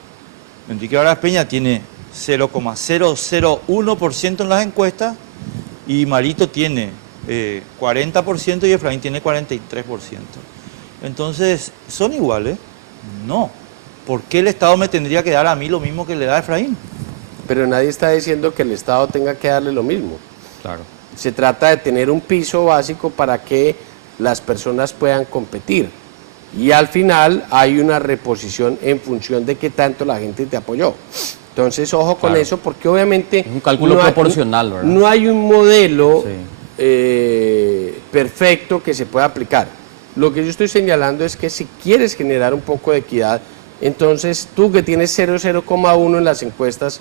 Enrique Vargas Peña tiene 0,001% en las encuestas y Marito tiene 40% y Efraín tiene 43%. Entonces, ¿son iguales? No. ¿Por qué el Estado me tendría que dar a mí lo mismo que le da a Efraín? Pero nadie está diciendo que el Estado tenga que darle lo mismo. Claro. Se trata de tener un piso básico para que las personas puedan competir. Y al final hay una reposición en función de qué tanto la gente te apoyó. Entonces, ojo con eso, porque obviamente... Es un cálculo proporcional, ¿verdad? No hay un modelo Sí. perfecto que se pueda aplicar. Lo que yo estoy señalando es que si quieres generar un poco de equidad, entonces tú que tienes 0,1 en las encuestas,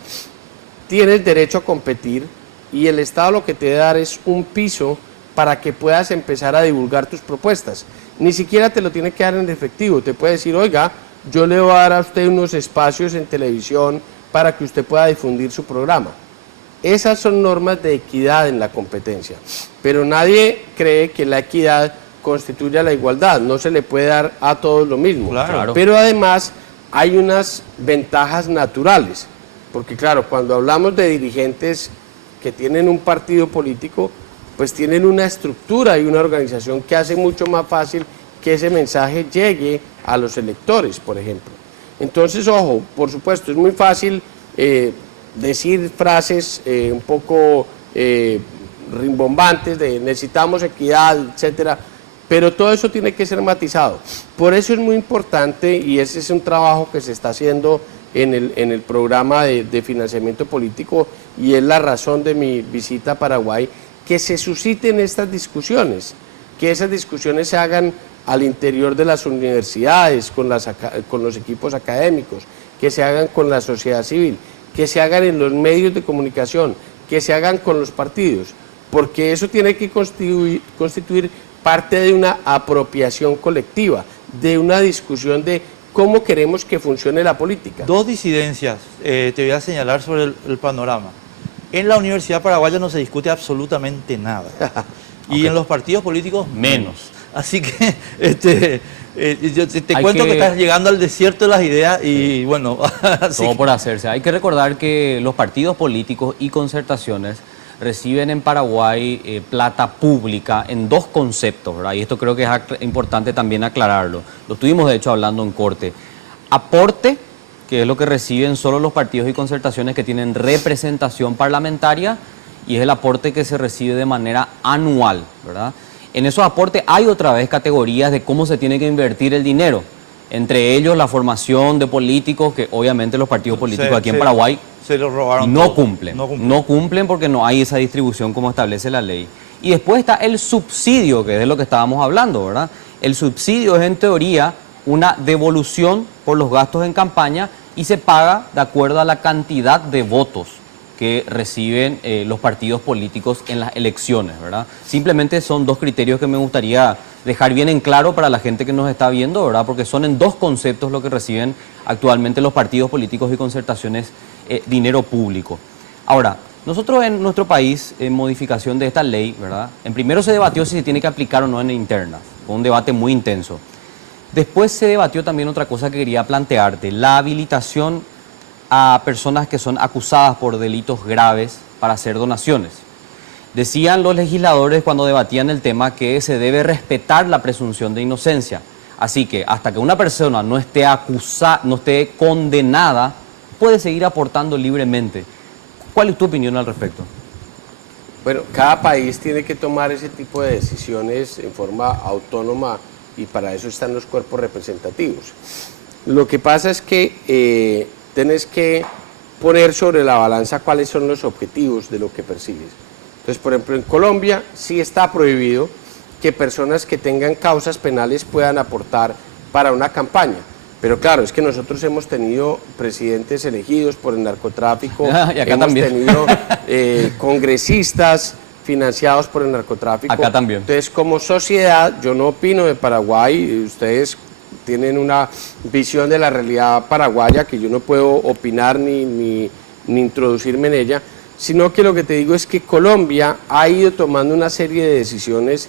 tienes derecho a competir, y el Estado lo que te debe dar es un piso para que puedas empezar a divulgar tus propuestas. Ni siquiera te lo tiene que dar en efectivo, te puede decir, oiga, yo le voy a dar a usted unos espacios en televisión para que usted pueda difundir su programa. Esas son normas de equidad en la competencia, pero nadie cree que la equidad constituya la igualdad, no se le puede dar a todos lo mismo. Claro. Pero además hay unas ventajas naturales, porque claro, cuando hablamos de dirigentes que tienen un partido político, pues tienen una estructura y una organización que hace mucho más fácil que ese mensaje llegue a los electores, por ejemplo. Entonces, ojo, por supuesto, es muy fácil decir frases un poco rimbombantes de necesitamos equidad, etcétera, pero todo eso tiene que ser matizado. Por eso es muy importante, y ese es un trabajo que se está haciendo en el programa de financiamiento político, y es la razón de mi visita a Paraguay, que se susciten estas discusiones, que esas discusiones se hagan al interior de las universidades, con los equipos académicos, que se hagan con la sociedad civil, que se hagan en los medios de comunicación, que se hagan con los partidos, porque eso tiene que constituir parte de una apropiación colectiva, de una discusión de cómo queremos que funcione la política. Dos disidencias te voy a señalar sobre el panorama. En la Universidad Paraguaya no se discute absolutamente nada. Y en los partidos políticos menos. Así que yo te cuento que estás llegando al desierto de las ideas y bueno... Todo por hacerse. Hay que recordar que los partidos políticos y concertaciones reciben en Paraguay plata pública en dos conceptos, ¿verdad? Y esto creo que es importante también aclararlo. Lo estuvimos de hecho hablando en corte. Aporte, que es lo que reciben solo los partidos y concertaciones que tienen representación parlamentaria, y es el aporte que se recibe de manera anual, ¿verdad? En esos aportes hay otra vez categorías de cómo se tiene que invertir el dinero. Entre ellos la formación de políticos que obviamente los partidos políticos aquí en Paraguay se lo robaron no todo. cumplen. No cumplen porque no hay esa distribución como establece la ley. Y después está el subsidio, que es de lo que estábamos hablando, ¿verdad? El subsidio es en teoría una devolución por los gastos en campaña y se paga de acuerdo a la cantidad de votos que reciben los partidos políticos en las elecciones, ¿verdad? Simplemente son dos criterios que me gustaría dejar bien en claro para la gente que nos está viendo, ¿verdad? Porque son en dos conceptos lo que reciben actualmente los partidos políticos y concertaciones dinero público. Ahora, nosotros en nuestro país, en modificación de esta ley, ¿verdad? En primero se debatió si se tiene que aplicar o no en interna, fue un debate muy intenso. Después se debatió también otra cosa que quería plantearte, la habilitación a personas que son acusadas por delitos graves para hacer donaciones. Decían los legisladores cuando debatían el tema que se debe respetar la presunción de inocencia. Así que hasta que una persona no esté no esté condenada, puede seguir aportando libremente. ¿Cuál es tu opinión al respecto? Bueno, cada país tiene que tomar ese tipo de decisiones en forma autónoma y para eso están los cuerpos representativos. Lo que pasa es que tienes que poner sobre la balanza cuáles son los objetivos de lo que persigues. Entonces, por ejemplo, en Colombia sí está prohibido que personas que tengan causas penales puedan aportar para una campaña. Pero claro, es que nosotros hemos tenido presidentes elegidos por el narcotráfico, y acá hemos también. tenido congresistas financiados por el narcotráfico. Acá también. Entonces, como sociedad, yo no opino de Paraguay, ustedes tienen una visión de la realidad paraguaya que yo no puedo opinar ni introducirme en ella, sino que lo que te digo es que Colombia ha ido tomando una serie de decisiones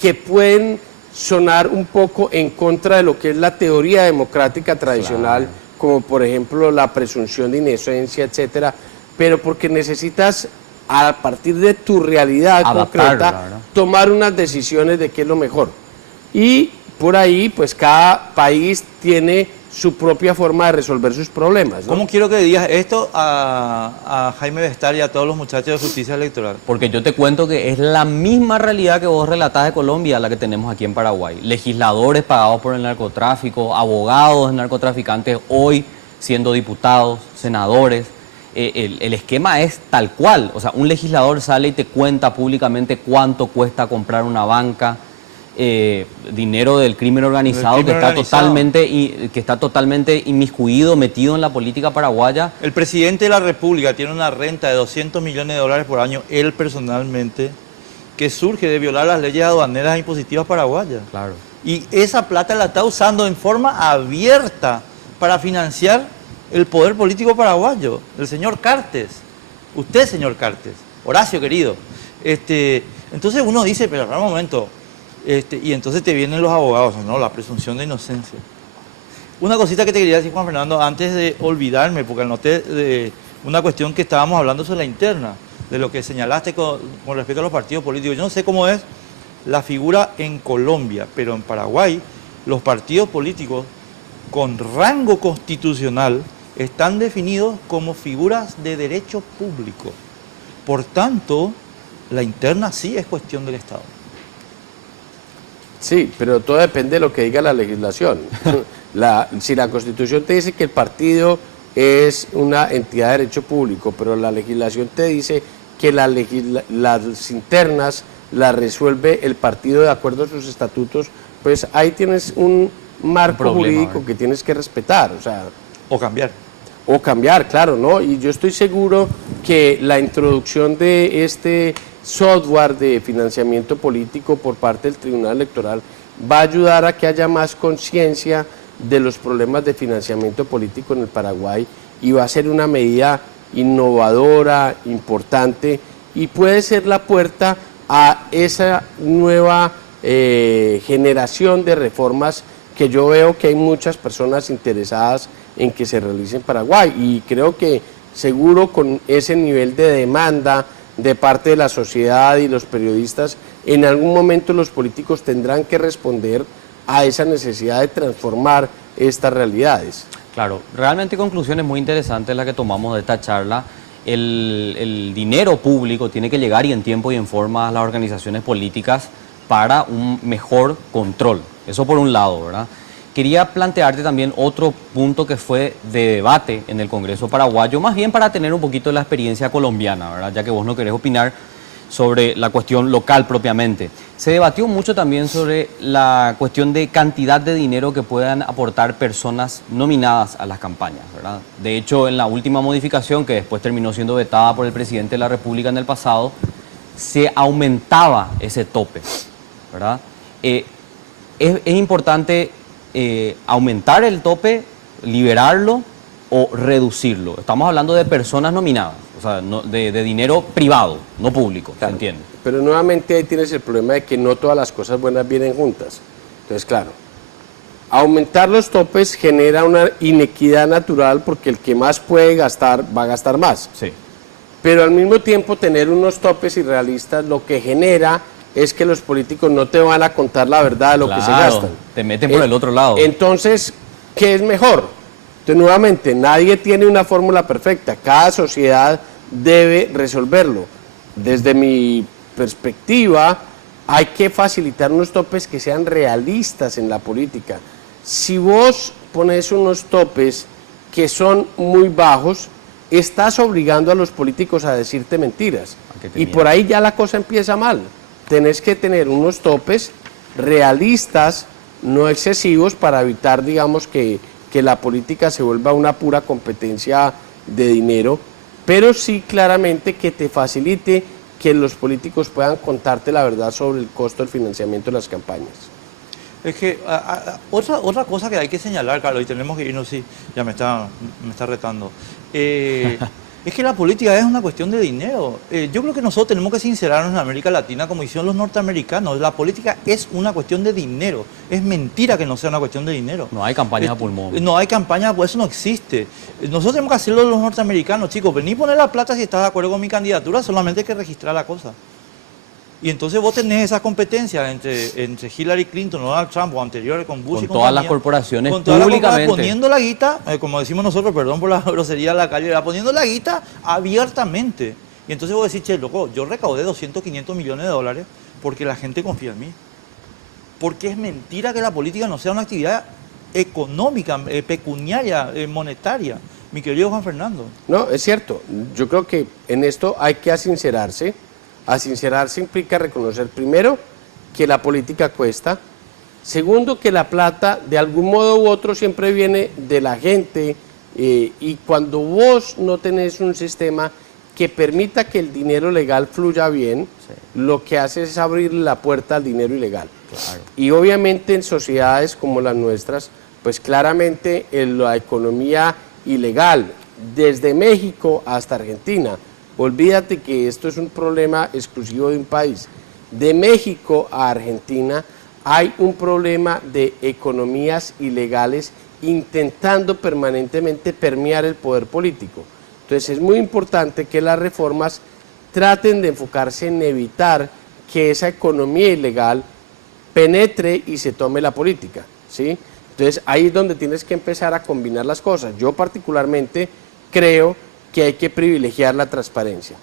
que pueden sonar un poco en contra de lo que es la teoría democrática tradicional, claro, como por ejemplo la presunción de inocencia, etcétera, pero porque necesitas a partir de tu realidad concreta tomar unas decisiones de qué es lo mejor. Y por ahí, pues cada país tiene su propia forma de resolver sus problemas, ¿no? ¿Cómo quiero que digas esto a Jaime Bestar y a todos los muchachos de justicia electoral? Porque yo te cuento que es la misma realidad que vos relatás de Colombia la que tenemos aquí en Paraguay. Legisladores pagados por el narcotráfico, abogados de narcotraficantes hoy siendo diputados, senadores. El esquema es tal cual. O sea, un legislador sale y te cuenta públicamente cuánto cuesta comprar una banca, dinero del crimen organizado, que está totalmente inmiscuido, metido en la política paraguaya. El presidente de la República tiene una renta de 200 millones de dólares por año, él personalmente, que surge de violar las leyes aduaneras e impositivas paraguayas. Claro. Y esa plata la está usando en forma abierta para financiar el poder político paraguayo, el señor Cartes. Usted, señor Cartes, Horacio querido. Entonces uno dice, pero en un momento... y entonces te vienen los abogados, ¿no? La presunción de inocencia. Una cosita que te quería decir, Juan Fernando, antes de olvidarme, porque anoté de una cuestión que estábamos hablando sobre la interna, de lo que señalaste con respecto a los partidos políticos. Yo no sé cómo es la figura en Colombia, pero en Paraguay los partidos políticos con rango constitucional están definidos como figuras de derecho público. Por tanto, la interna sí es cuestión del Estado. Sí, pero todo depende de lo que diga la legislación. Si la Constitución te dice que el partido es una entidad de derecho público, pero la legislación te dice que las internas las resuelve el partido de acuerdo a sus estatutos, pues ahí tienes un marco jurídico que tienes que respetar. O cambiar. O cambiar, claro, ¿no? Y yo estoy seguro que la introducción de este software de financiamiento político por parte del Tribunal Electoral va a ayudar a que haya más conciencia de los problemas de financiamiento político en el Paraguay y va a ser una medida innovadora, importante y puede ser la puerta a esa nueva generación de reformas que yo veo que hay muchas personas interesadas en que se realice en Paraguay y creo que seguro con ese nivel de demanda de parte de la sociedad y los periodistas, en algún momento los políticos tendrán que responder a esa necesidad de transformar estas realidades. Claro, realmente conclusiones muy interesantes las que tomamos de esta charla. El dinero público tiene que llegar y en tiempo y en forma a las organizaciones políticas para un mejor control. Eso por un lado, ¿verdad? Quería plantearte también otro punto que fue de debate en el Congreso paraguayo, más bien para tener un poquito de la experiencia colombiana, ¿verdad? Ya que vos no querés opinar sobre la cuestión local propiamente. Se debatió mucho también sobre la cuestión de cantidad de dinero que puedan aportar personas nominadas a las campañas, ¿verdad? De hecho, en la última modificación, que después terminó siendo vetada por el presidente de la República en el pasado, se aumentaba ese tope, ¿verdad? Es importante aumentar el tope, liberarlo o reducirlo. Estamos hablando de personas nominadas, o sea, de dinero privado, no público, Claro, ¿se entiende? pero nuevamente ahí tienes el problema de que no todas las cosas buenas vienen juntas. Entonces, claro, aumentar los topes genera una inequidad natural porque el que más puede gastar va a gastar más. Sí. Pero al mismo tiempo tener unos topes irrealistas lo que genera es que los políticos no te van a contar la verdad de lo que se Claro, gastan. te meten por el otro lado. Entonces, ¿qué es mejor? Entonces, nuevamente, nadie tiene una fórmula perfecta. Cada sociedad debe resolverlo. Desde mi perspectiva, hay que facilitar unos topes que sean realistas en la política. Si vos pones unos topes que son muy bajos, estás obligando a los políticos a decirte mentiras. Y por ahí ya la cosa empieza mal. Tenés que tener unos topes realistas, no excesivos, para evitar, digamos, que la política se vuelva una pura competencia de dinero, pero sí claramente que te facilite que los políticos puedan contarte la verdad sobre el costo del financiamiento de las campañas. Es que otra cosa que hay que señalar, Carlos, y tenemos que irnos, sí, ya me está retando. Es que la política es una cuestión de dinero. Yo creo que nosotros tenemos que sincerarnos en América Latina como hicieron los norteamericanos. La política es una cuestión de dinero. Es mentira que no sea una cuestión de dinero. No hay campañas a pulmón. No hay campaña, pues eso no existe. Nosotros tenemos que hacerlo los norteamericanos, chicos. Vení a poner la plata si estás de acuerdo con mi candidatura, solamente hay que registrar la cosa. Y entonces vos tenés esas competencias entre Hillary Clinton, Donald Trump o anteriores con Bush Con y todas compañía, las corporaciones con todas las públicamente. corporaciones, poniendo la guita, como decimos nosotros, perdón por la grosería de la calle, poniendo la guita abiertamente. Y entonces vos decís, che, loco, yo recaudé 200, 500 millones de dólares porque la gente confía en mí. Porque es mentira que la política no sea una actividad económica, pecuniaria, monetaria. Mi querido Juan Fernando. No, es cierto. Yo creo que en esto hay que asincerarse. Asincerarse implica reconocer, primero, que la política cuesta. Segundo, que la plata, de algún modo u otro, siempre viene de la gente. Y cuando vos no tenés un sistema que permita que el dinero legal fluya bien, lo que hace es abrir la puerta al dinero ilegal. Claro. Y obviamente en sociedades como las nuestras, pues claramente en la economía ilegal, desde México hasta Argentina, olvídate que esto es un problema exclusivo de un país. De México a Argentina hay un problema de economías ilegales intentando permanentemente permear el poder político. Entonces es muy importante que las reformas traten de enfocarse en evitar que esa economía ilegal penetre y se tome la política, ¿sí? Entonces ahí es donde tienes que empezar a combinar las cosas. Yo particularmente creo que hay que privilegiar la transparencia.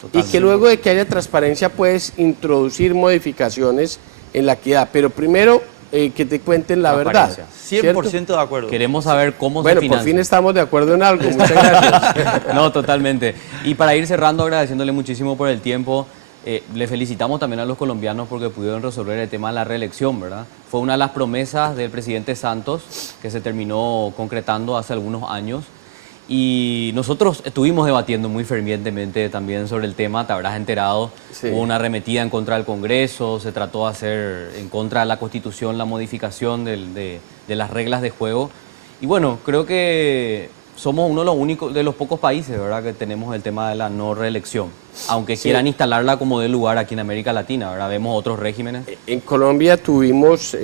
Totalmente. Y que luego de que haya transparencia puedes introducir modificaciones en la equidad, pero primero que te cuenten la verdad. 100% de acuerdo. Queremos saber cómo se Bueno, financia. por fin estamos de acuerdo en algo. Muchas gracias. No, totalmente. Y para ir cerrando, agradeciéndole muchísimo por el tiempo, le felicitamos también a los colombianos porque pudieron resolver el tema de la reelección, ¿verdad? Fue una de las promesas del presidente Santos que se terminó concretando hace algunos años. Y nosotros estuvimos debatiendo muy fervientemente también sobre el tema, te habrás enterado, Sí. Hubo una arremetida en contra del Congreso, se trató de hacer en contra de la Constitución la modificación de las reglas de juego. Y bueno, creo que somos uno de los pocos países, ¿verdad?, que tenemos el tema de la no reelección, aunque Sí. quieran instalarla como de lugar aquí en América Latina, ¿verdad? Vemos otros regímenes. En Colombia tuvimos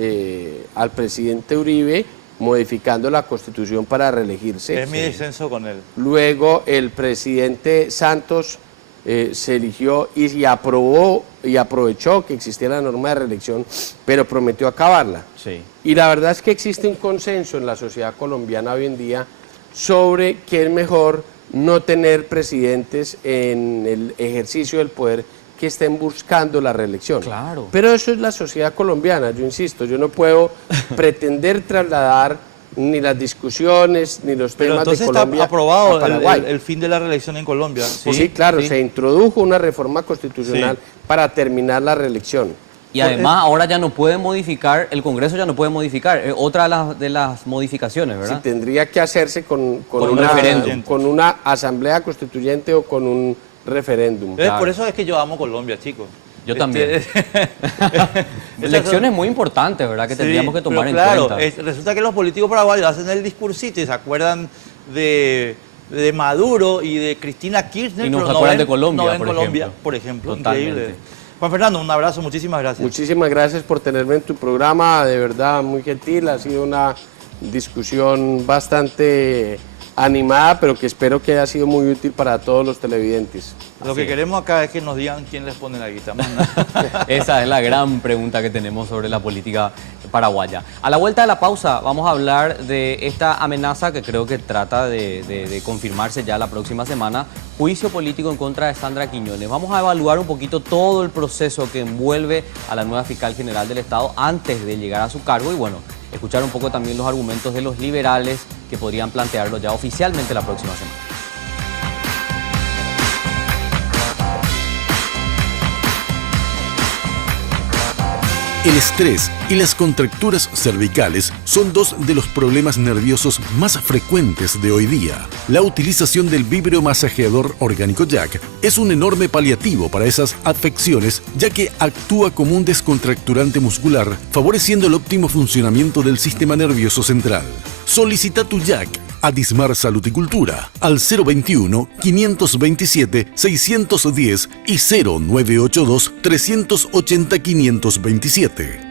al presidente Uribe modificando la Constitución para reelegirse. Es mi disenso con él. Luego el presidente Santos se eligió y aprobó y aprovechó que existía la norma de reelección, pero prometió acabarla. Sí. Y la verdad es que existe un consenso en la sociedad colombiana hoy en día sobre que es mejor no tener presidentes en el ejercicio del poder que estén buscando la reelección. Claro. Pero eso es la sociedad colombiana, yo insisto, yo no puedo pretender trasladar ni las discusiones ni los Pero temas de entonces Colombia está aprobado a Paraguay. el fin de la reelección en Colombia. Sí, claro, se introdujo una reforma constitucional para terminar la reelección. Y además ahora ya no puede modificar, el Congreso ya no puede modificar, otra de las modificaciones, ¿verdad? Sí, tendría que hacerse con un referéndum. con una asamblea constituyente o con un referéndum. Claro. Por eso es que yo amo Colombia, chicos. Yo también. Lecciones muy importantes, ¿verdad? Que Sí, tendríamos que tomar pero en claro, cuenta. resulta que los políticos paraguayos hacen el discursito y se acuerdan de Maduro y de Cristina Kirchner. Y no pero se acuerdan ven- de Colombia, no ven por Colombia, ejemplo. por ejemplo. Totalmente. Increíble. Juan Fernando, un abrazo, muchísimas gracias. Muchísimas gracias por tenerme en tu programa, de verdad muy gentil, ha sido una discusión bastante animada, pero que espero que haya sido muy útil para todos los televidentes. Lo que queremos acá es que nos digan quién les pone la guita. Más nada. Esa es la gran pregunta que tenemos sobre la política paraguaya. A la vuelta de la pausa vamos a hablar de esta amenaza que creo que trata de confirmarse ya la próxima semana, juicio político en contra de Sandra Quiñones. Vamos a evaluar un poquito todo el proceso que envuelve a la nueva fiscal general del Estado antes de llegar a su cargo y bueno, escuchar un poco también los argumentos de los liberales que podrían plantearlo ya oficialmente la próxima semana. El estrés y las contracturas cervicales son dos de los problemas nerviosos más frecuentes de hoy día. La utilización del vibromasajeador orgánico Jack es un enorme paliativo para esas afecciones, ya que actúa como un descontracturante muscular, favoreciendo el óptimo funcionamiento del sistema nervioso central. Solicita tu Jack a Dismar Salud y Cultura al 021-527-610 y 0982-380-527.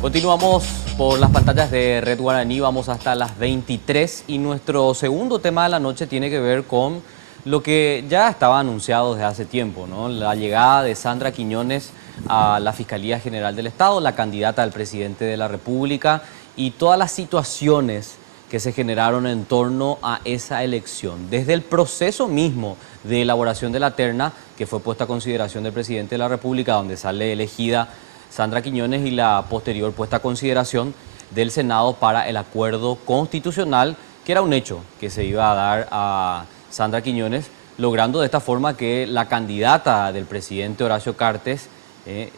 Continuamos por las pantallas de Red Guaraní, vamos hasta las 23 y nuestro segundo tema de la noche tiene que ver con lo que ya estaba anunciado desde hace tiempo, ¿no? La llegada de Sandra Quiñones a la Fiscalía General del Estado, la candidata al presidente de la República y todas las situaciones que se generaron en torno a esa elección. Desde el proceso mismo de elaboración de la terna, que fue puesta a consideración del presidente de la República, donde sale elegida Sandra Quiñones y la posterior puesta a consideración del Senado para el acuerdo constitucional, que era un hecho que se iba a dar a Sandra Quiñones, logrando de esta forma que la candidata del presidente Horacio Cartes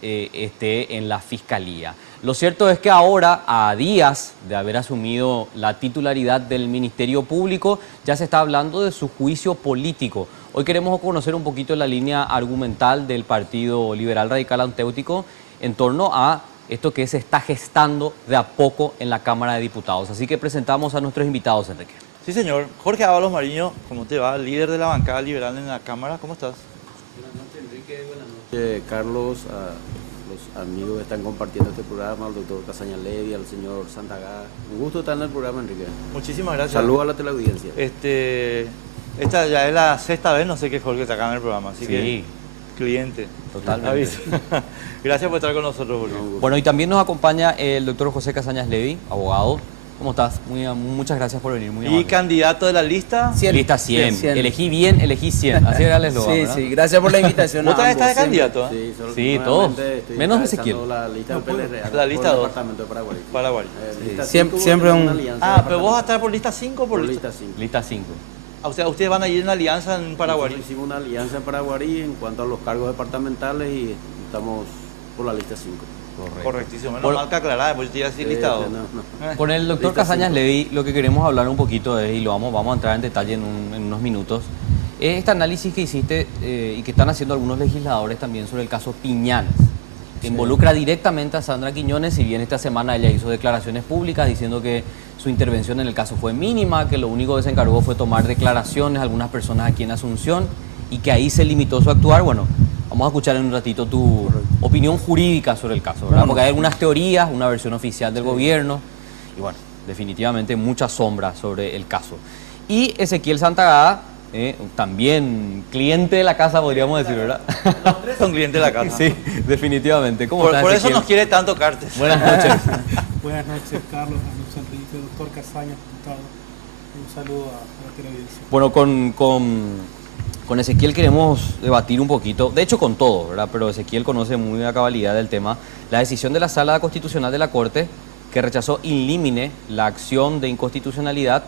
esté en la Fiscalía. Lo cierto es que ahora, a días de haber asumido la titularidad del Ministerio Público, ya se está hablando de su juicio político. Hoy queremos conocer un poquito la línea argumental del Partido Liberal Radical Antéutico en torno a esto que se está gestando de a poco en la Cámara de Diputados. Así que presentamos a nuestros invitados, Enrique. Sí, señor. Jorge Ábalos Mariño, ¿cómo te va? Líder de la bancada liberal en la Cámara, ¿cómo estás? Buenas noches, Enrique. Buenas noches, Carlos, a los amigos que están compartiendo este programa, al doctor Casaña Levy, al señor Santagá. Un gusto estar en el programa, Enrique. Muchísimas gracias. Saludos a la teleaudiencia. Esta ya es la sexta vez, no sé qué Jorge está acá en el programa, así que cliente. Totalmente. Aviso. Gracias por estar con nosotros, Jorge. Bueno, y también nos acompaña el doctor José Casañas Levy, abogado. ¿Cómo estás? Muchas gracias por venir. Muy Y amable. candidato de la lista. 100. Lista 100. Elegí bien, elegí 100. Así era el eslogan, Sí, ¿verdad? sí, gracias por la invitación. ¿Vos a también estás de ambos, siempre. candidato? Sí, todos. estoy Menos encabezando Ezequiel. la lista del PLR, La lista por el 2. departamento de Paraguay. Paraguay. Lista Siempre- 5, siempre una un- alianza Pero vos vas a estar por lista 5 o por por lista. lista 5. Lista 5. O sea, ustedes van a ir en alianza en Paraguay. Nosotros hicimos una alianza en Paraguay en cuanto a los cargos departamentales y estamos por la lista 5. Correctísimo. Menos Bueno, mal que aclarar, pues te iba a decir listado. Con el doctor Lista Casañas 5. Levy lo que queremos hablar un poquito es, y lo vamos a entrar en detalle en unos minutos, es este análisis que hiciste y que están haciendo algunos legisladores también sobre el caso Piñanes, que involucra directamente a Sandra Quiñones, si bien esta semana ella hizo declaraciones públicas diciendo que su intervención en el caso fue mínima, que lo único que se encargó fue tomar declaraciones a algunas personas aquí en Asunción y que ahí se limitó su actuar. Bueno, vamos a escuchar en un ratito tu opinión jurídica sobre el caso, ¿verdad? Porque hay algunas teorías, una versión oficial del gobierno y bueno, definitivamente mucha sombra sobre el caso. Y Ezequiel Santagada, también cliente de la casa, podríamos decir, ¿verdad? Los tres son clientes de la casa. Sí, definitivamente. ¿Cómo Por estás, eso Ezequiel? nos quiere tanto Cartes. Buenas noches. Buenas noches, Carlos, Luis Enrique, doctor Casaña, diputado. Un saludo a la teleaudiencia. Bueno, con Ezequiel queremos debatir un poquito, de hecho con todo, ¿verdad? Pero Ezequiel conoce muy a cabalidad del tema, la decisión de la Sala Constitucional de la Corte que rechazó in limine la acción de inconstitucionalidad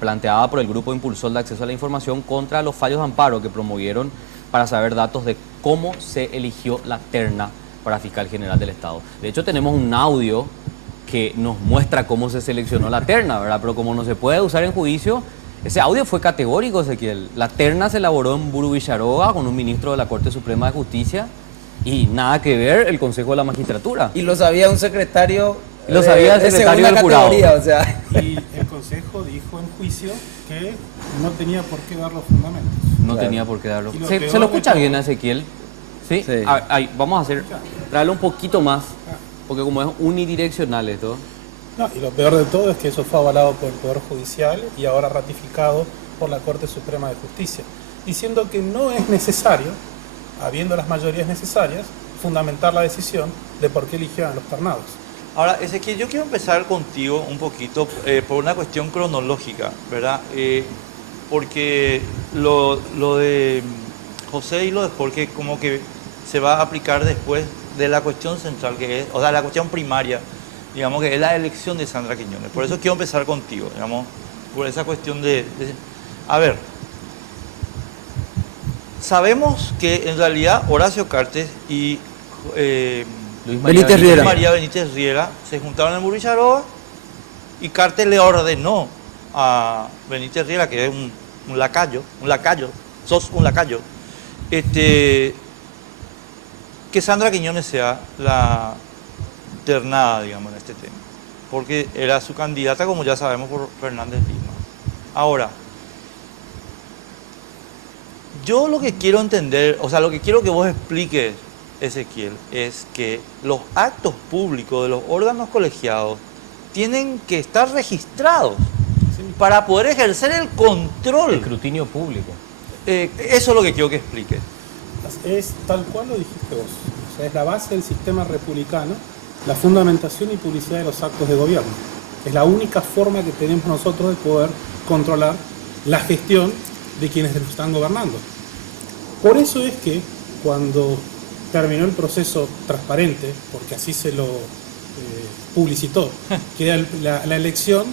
planteada por el Grupo Impulsor de Acceso a la Información contra los fallos de amparo que promovieron para saber datos de cómo se eligió la terna para Fiscal General del Estado. De hecho, tenemos un audio que nos muestra cómo se seleccionó la terna, ¿verdad? Pero como no se puede usar en juicio, ese audio fue categórico, Ezequiel. La terna se elaboró en Buru Villarroa con un ministro de la Corte Suprema de Justicia y nada que ver el Consejo de la Magistratura. Y lo sabía un secretario. Lo sabía el de secretario segunda del jurado. categoría, o sea. Y el Consejo dijo en juicio que no tenía por qué dar los fundamentos. No tenía por qué darlo. Y lo ¿Se peor lo de escucha todo- bien a Ezequiel? ¿Sí? Sí. Vamos a hacer, traerlo un poquito más, porque como es unidireccional esto. No, y lo peor de todo es que eso fue avalado por el Poder Judicial y ahora ratificado por la Corte Suprema de Justicia, diciendo que no es necesario, habiendo las mayorías necesarias, fundamentar la decisión de por qué eligieron a los ternados. Ahora, Ezequiel, yo quiero empezar contigo un poquito por una cuestión cronológica, ¿verdad? Porque lo de José y lo de Jorge como que se va a aplicar después de la cuestión central, que es, o sea, la cuestión primaria, digamos que es la elección de Sandra Quiñones. Por eso quiero empezar contigo, digamos, por esa cuestión A ver, sabemos que en realidad Horacio Cartes y Luis Benítez Riera. María Benítez Riera se juntaron en Buricharoa y Cartes le ordenó a Benítez Riera, que es un lacayo, sos un lacayo, que Sandra Quiñones sea la ternada, digamos, en este tema, porque era su candidata, como ya sabemos, por Fernández Lima. Ahora, yo lo que quiero entender, o sea, lo que quiero que vos expliques, Ezequiel, es que los actos públicos de los órganos colegiados tienen que estar registrados para poder ejercer el control. Escrutinio público. Eso es lo que quiero que expliques. Es tal cual lo dijiste vos. O sea, es la base del sistema republicano, la fundamentación y publicidad de los actos de gobierno. Es la única forma que tenemos nosotros de poder controlar la gestión de quienes nos están gobernando. Por eso es que cuando terminó el proceso transparente, porque así se lo publicitó, que era la elección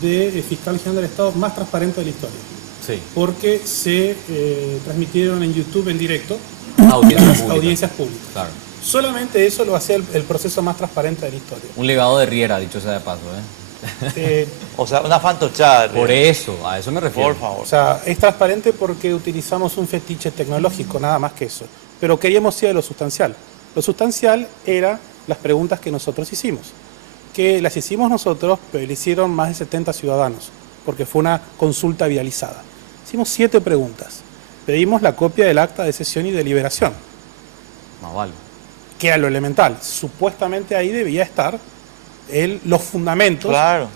de fiscal general del Estado más transparente de la historia. Sí. Porque se transmitieron en YouTube en directo audiencias públicas. Claro. Solamente eso lo hacía el proceso más transparente de la historia. Un legado de Riera, dicho sea de paso, O sea, una fantochada. Por eso, a eso me refiero. Por favor. O sea, es transparente porque utilizamos un fetiche tecnológico, nada más que eso. Pero queríamos ir a lo sustancial. Lo sustancial era las preguntas que nosotros hicimos. Que las hicimos nosotros, pero le hicieron más de 70 ciudadanos, porque fue una consulta vializada. Hicimos 7 preguntas. Pedimos la copia del acta de sesión y deliberación, Más vale. que era lo elemental. Supuestamente ahí debía estar los fundamentos. Claro.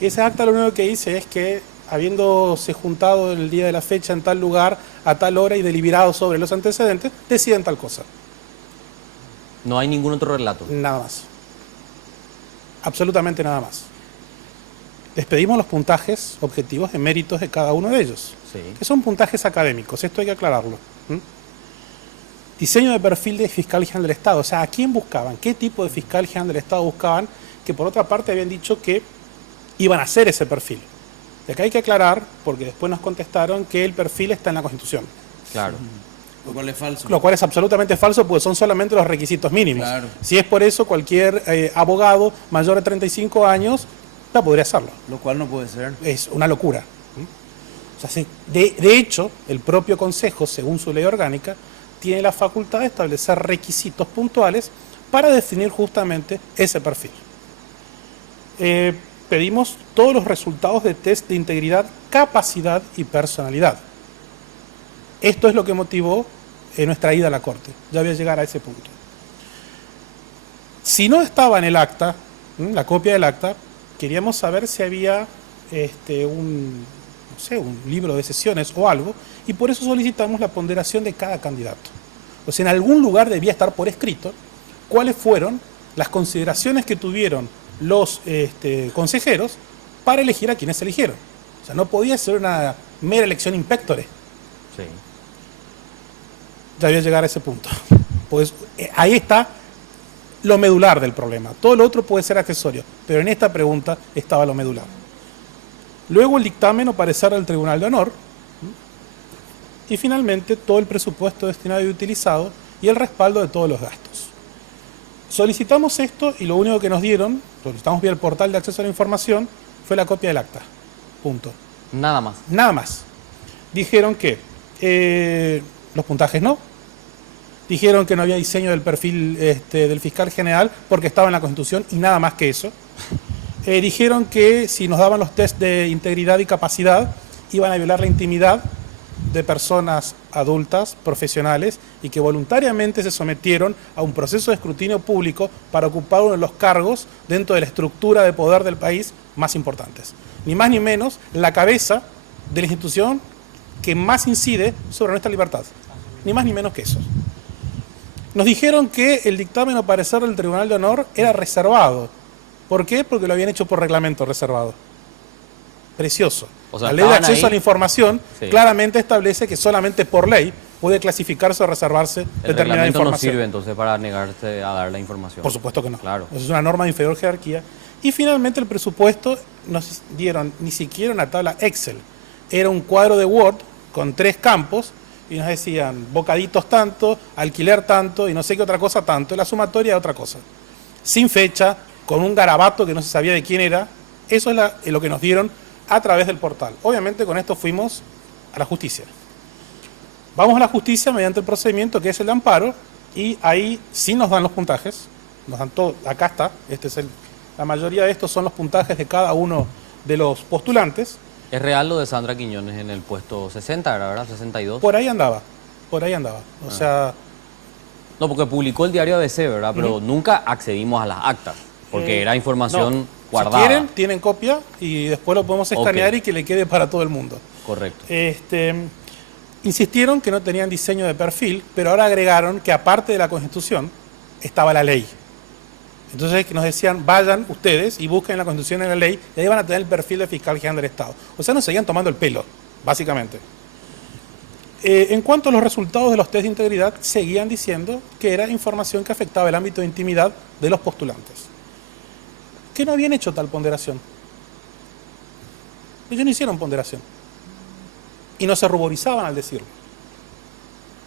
Ese acta lo único que dice es que, habiéndose juntado el día de la fecha en tal lugar, a tal hora y deliberado sobre los antecedentes, deciden tal cosa. No hay ningún otro relato. Nada más. Absolutamente nada más. Les pedimos los puntajes objetivos de méritos de cada uno de ellos, Sí. que son puntajes académicos, esto hay que aclararlo. Diseño de perfil de fiscal general del Estado, o sea, ¿a quién buscaban? ¿Qué tipo de fiscal general del Estado buscaban? Que por otra parte habían dicho que iban a hacer ese perfil. Y acá hay que aclarar, porque después nos contestaron que el perfil está en la Constitución. Claro. Lo cual es falso. Lo cual es absolutamente falso porque son solamente los requisitos mínimos. Claro. Si es por eso, cualquier abogado mayor de 35 años ya podría hacerlo. Lo cual no puede ser. Es una locura. O sea, de hecho, el propio Consejo, según su ley orgánica, tiene la facultad de establecer requisitos puntuales para definir justamente ese perfil. Pedimos todos los resultados de test de integridad, capacidad y personalidad. Esto es lo que motivó nuestra ida a la Corte. Ya voy a llegar a ese punto. Si no estaba en el acta, la copia del acta, queríamos saber si había no sé, un libro de sesiones o algo, y por eso solicitamos la ponderación de cada candidato. O sea, en algún lugar debía estar por escrito cuáles fueron las consideraciones que tuvieron los consejeros para elegir a quienes eligieron. O sea, no podía ser una mera elección in pectore. Sí. Ya voy a llegar a ese punto. Pues ahí está lo medular del problema. Todo lo otro puede ser accesorio, pero en esta pregunta estaba lo medular. Luego el dictamen o parecer del Tribunal de Honor, y finalmente todo el presupuesto destinado y utilizado y el respaldo de todos los gastos. Solicitamos esto y lo único que nos dieron, solicitamos vía el portal de acceso a la información, fue la copia del acta. Punto. Nada más. Nada más. Dijeron que los puntajes no. Dijeron que no había diseño del perfil del fiscal general porque estaba en la Constitución y nada más que eso. Dijeron que si nos daban los test de integridad y capacidad iban a violar la intimidad de personas adultas, profesionales, y que voluntariamente se sometieron a un proceso de escrutinio público para ocupar uno de los cargos dentro de la estructura de poder del país más importantes. Ni más ni menos la cabeza de la institución que más incide sobre nuestra libertad. Ni más ni menos que eso. Nos dijeron que el dictamen o parecer del Tribunal de Honor era reservado. ¿Por qué? Porque lo habían hecho por reglamento reservado. Precioso. O sea, la ley de acceso ahí a la información sí. claramente establece que solamente por ley puede clasificarse o reservarse El determinada reglamento no información. sirve entonces para negarse a dar la información. Por supuesto que no. Claro. Eso es una norma de inferior jerarquía. Y finalmente el presupuesto nos dieron ni siquiera una tabla Excel. Era un cuadro de Word con 3 campos y nos decían bocaditos tanto, alquiler tanto y no sé qué otra cosa tanto, la sumatoria de otra cosa. Sin fecha, con un garabato que no se sabía de quién era. Eso es lo que nos dieron a través del portal. Obviamente con esto fuimos a la justicia. Vamos a la justicia mediante el procedimiento que es el de amparo y ahí sí nos dan los puntajes. Nos dan todo, acá está, la mayoría de estos son los puntajes de cada uno de los postulantes. Es real lo de Sandra Quiñones en el puesto 60, ¿verdad? 62. Por ahí andaba. O sea... No, porque publicó el diario ABC, ¿verdad? Pero nunca accedimos a las actas, porque era información guardada. Si quieren, tienen copia y después lo podemos escanear y que le quede para todo el mundo. Correcto. Insistieron que no tenían diseño de perfil, pero ahora agregaron que aparte de la Constitución estaba la ley. Entonces que nos decían, vayan ustedes y busquen en la Constitución y en la ley y ahí van a tener el perfil de fiscal general del Estado. O sea, nos seguían tomando el pelo, básicamente. En cuanto a los resultados de los test de integridad, seguían diciendo que era información que afectaba el ámbito de intimidad de los postulantes. Que no habían hecho tal ponderación. Ellos no hicieron ponderación. Y no se ruborizaban al decirlo.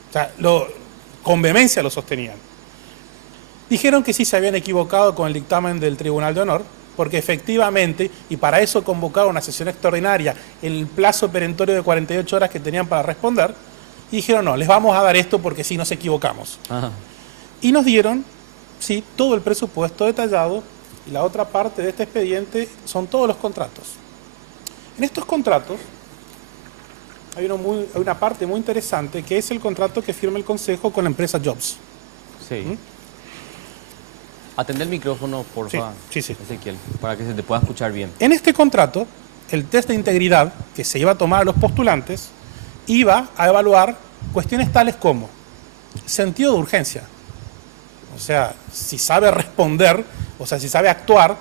O sea, con vehemencia lo sostenían. Dijeron que sí se habían equivocado con el dictamen del Tribunal de Honor, porque efectivamente, y para eso convocaron una sesión extraordinaria en el plazo perentorio de 48 horas que tenían para responder, y dijeron, no, les vamos a dar esto porque sí nos equivocamos. Ajá. Y nos dieron, sí, todo el presupuesto detallado, y la otra parte de este expediente son todos los contratos. En estos contratos hay una parte muy interesante, que es el contrato que firma el Consejo con la empresa Jobs. Sí. Atende el micrófono, por favor, Sí. Ezequiel, para que se te pueda escuchar bien. En este contrato, el test de integridad que se iba a tomar a los postulantes iba a evaluar cuestiones tales como sentido de urgencia. O sea, si sabe responder, o sea, si sabe actuar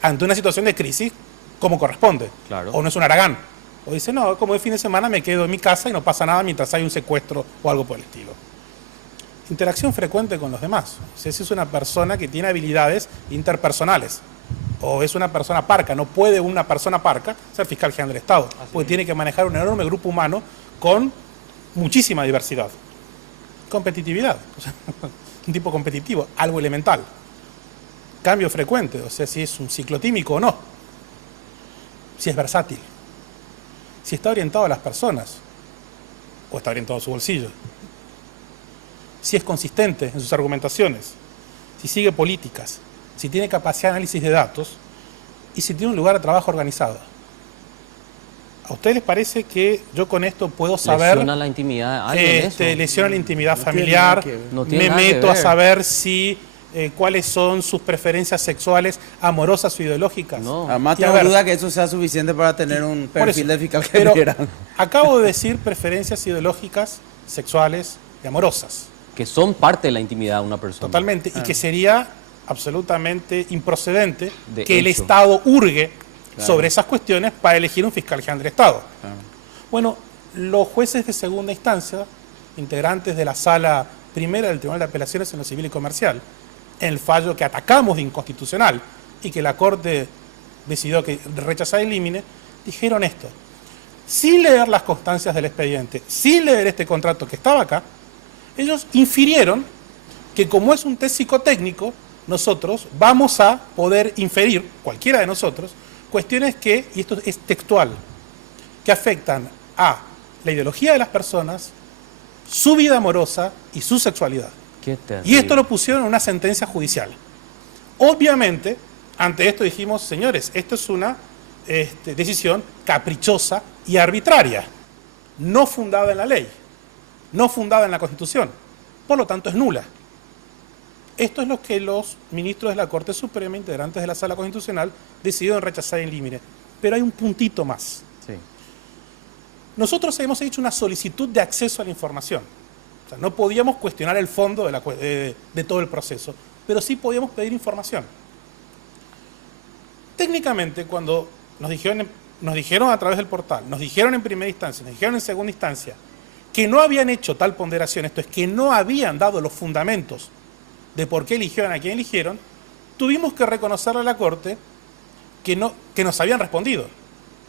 ante una situación de crisis como corresponde. Claro. O no es un haragán. O dice, no, como de fin de semana me quedo en mi casa y no pasa nada mientras hay un secuestro o algo por el estilo. Interacción frecuente con los demás. O sea, si es una persona que tiene habilidades interpersonales o es una persona parca, no puede una persona parca ser fiscal general del Estado, porque tiene que manejar un enorme grupo humano con muchísima diversidad. Competitividad, o sea, un tipo competitivo, algo elemental. Cambio frecuente, o sea, si es un ciclotímico o no. Si es versátil. Si está orientado a las personas o está orientado a su bolsillo. Si es consistente en sus argumentaciones, si sigue políticas, si tiene capacidad de análisis de datos y si tiene un lugar de trabajo organizado. ¿A ustedes les parece que yo con esto puedo saber? ¿Lesiona la intimidad de alguien eso? Lesiona la intimidad familiar, No tiene me nada que meto a ver. saber si cuáles son sus preferencias sexuales, amorosas o ideológicas. No. Además, Y a tengo ver, duda que eso sea suficiente para tener un por perfil eso, de fiscal pero general. acabo de decir preferencias ideológicas, sexuales y amorosas. Que son parte de la intimidad de una persona. Totalmente. Y que sería absolutamente improcedente De que el hecho. Estado hurgue sobre esas cuestiones para elegir un fiscal general del Estado. Claro. Bueno, los jueces de segunda instancia, integrantes de la sala primera del Tribunal de Apelaciones en lo Civil y Comercial, en el fallo que atacamos de inconstitucional y que la Corte decidió que rechazar el límite, dijeron esto: sin leer las constancias del expediente, sin leer este contrato que estaba acá, ellos infirieron que como es un test psicotécnico, nosotros vamos a poder inferir, cualquiera de nosotros, cuestiones que, y esto es textual, que afectan a la ideología de las personas, su vida amorosa y su sexualidad. Qué terrible. Y esto lo pusieron en una sentencia judicial. Obviamente, ante esto dijimos, señores, esto es una decisión caprichosa y arbitraria, no fundada en la ley, no fundada en la Constitución, por lo tanto es nula. Esto es lo que los ministros de la Corte Suprema, integrantes de la Sala Constitucional, decidieron rechazar en límite. Pero hay un puntito más. Sí. Nosotros hemos hecho una solicitud de acceso a la información. O sea, no podíamos cuestionar el fondo de todo el proceso, pero sí podíamos pedir información. Técnicamente, cuando nos dijeron a través del portal, nos dijeron en primera instancia, nos dijeron en segunda instancia, que no habían hecho tal ponderación, esto es, que no habían dado los fundamentos de por qué eligieron a quien eligieron, tuvimos que reconocerle a la Corte que nos habían respondido,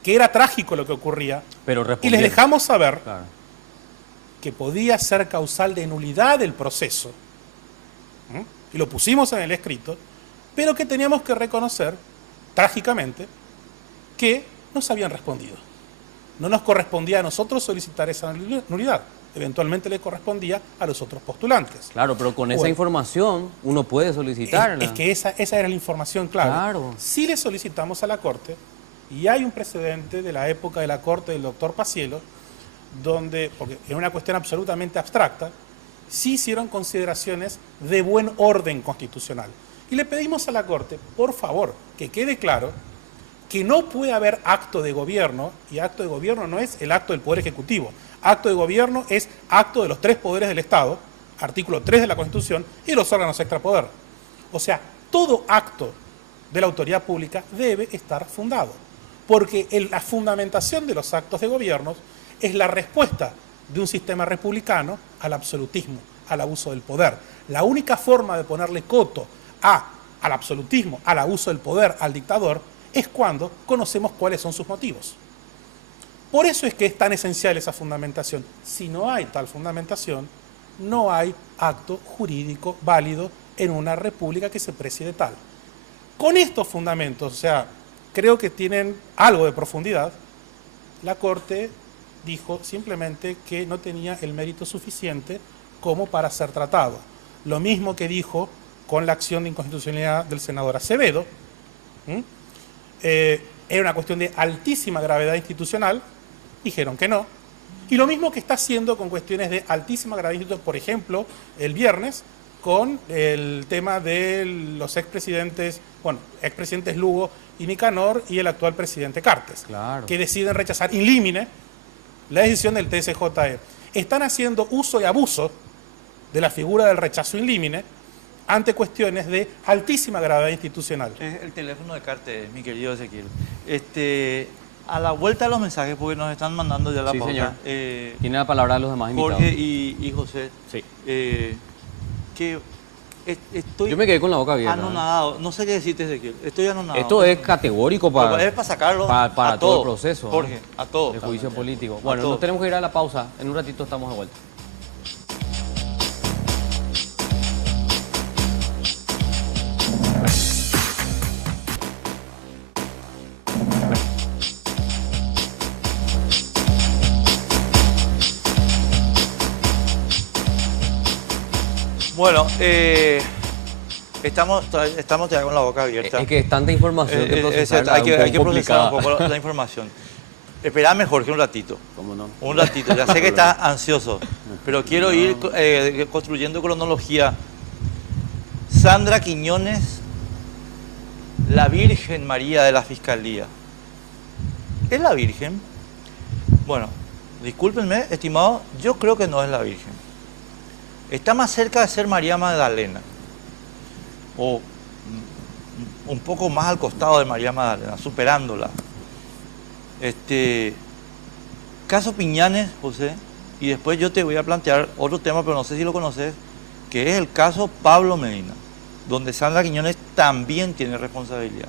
que era trágico lo que ocurría, Pero y les respondieron. dejamos saber Claro. que podía ser causal de nulidad del proceso, y lo pusimos en el escrito, pero que teníamos que reconocer, trágicamente, que nos habían respondido. No nos correspondía a nosotros solicitar esa nulidad, eventualmente le correspondía a los otros postulantes. Claro, pero con esa Bueno. información uno puede solicitarla. Es que esa era la información clave. Claro. Sí le solicitamos a la Corte, y hay un precedente de la época de la Corte del doctor Pacielo, donde, porque es una cuestión absolutamente abstracta, sí hicieron consideraciones de buen orden constitucional. Y le pedimos a la Corte, por favor, que quede claro que no puede haber acto de gobierno, y acto de gobierno no es el acto del Poder Ejecutivo. Acto de gobierno es acto de los 3 poderes del Estado, artículo 3 de la Constitución, y los órganos extrapoder. O sea, todo acto de la autoridad pública debe estar fundado, porque la fundamentación de los actos de gobierno es la respuesta de un sistema republicano al absolutismo, al abuso del poder. La única forma de ponerle coto al absolutismo, al abuso del poder, al dictador, es cuando conocemos cuáles son sus motivos. Por eso es que es tan esencial esa fundamentación. Si no hay tal fundamentación, no hay acto jurídico válido en una república que se precie de tal. Con estos fundamentos, o sea, creo que tienen algo de profundidad, la Corte dijo simplemente que no tenía el mérito suficiente como para ser tratado. Lo mismo que dijo con la acción de inconstitucionalidad del senador Acevedo. Era una cuestión de altísima gravedad institucional, dijeron que no. Y lo mismo que está haciendo con cuestiones de altísima gravedad institucional, por ejemplo, el viernes, con el tema de los expresidentes Lugo y Nicanor y el actual presidente Cartes, Claro. que deciden rechazar in limine la decisión del TSJE. Están haciendo uso y abuso de la figura del rechazo in limine ante cuestiones de altísima gravedad institucional. Es el teléfono de Cartes, mi querido Ezequiel. A la vuelta de los mensajes, porque nos están mandando ya la Sí, pauta. señor. Tiene la palabra los demás invitados. Jorge y José. Sí. Que estoy Yo me quedé con la boca abierta. anonadado. No sé qué decirte, Ezequiel. Estoy anonadado. Esto es categórico Es para sacarlo para a todo todo el proceso. Jorge, a todo. de juicio político. Bueno, todo. nos tenemos que ir a la pausa. En un ratito estamos de vuelta. Bueno, estamos ya con la boca abierta. Es que es tanta información que procesar, hay que procesar complicada. un poco la información. Esperame, Jorge, un ratito. ¿Cómo no? Un ratito. Ya sé que estás ansioso, pero quiero ir construyendo cronología. Sandra Quiñones, la Virgen María de la Fiscalía. ¿Es la Virgen? Bueno, discúlpenme, estimado, yo creo que no es la Virgen. Está más cerca de ser María Magdalena, o un poco más al costado de María Magdalena, superándola. Caso Piñanes, José, y después yo te voy a plantear otro tema, pero no sé si lo conoces, que es el caso Pablo Medina, donde Sandra Quiñones también tiene responsabilidad.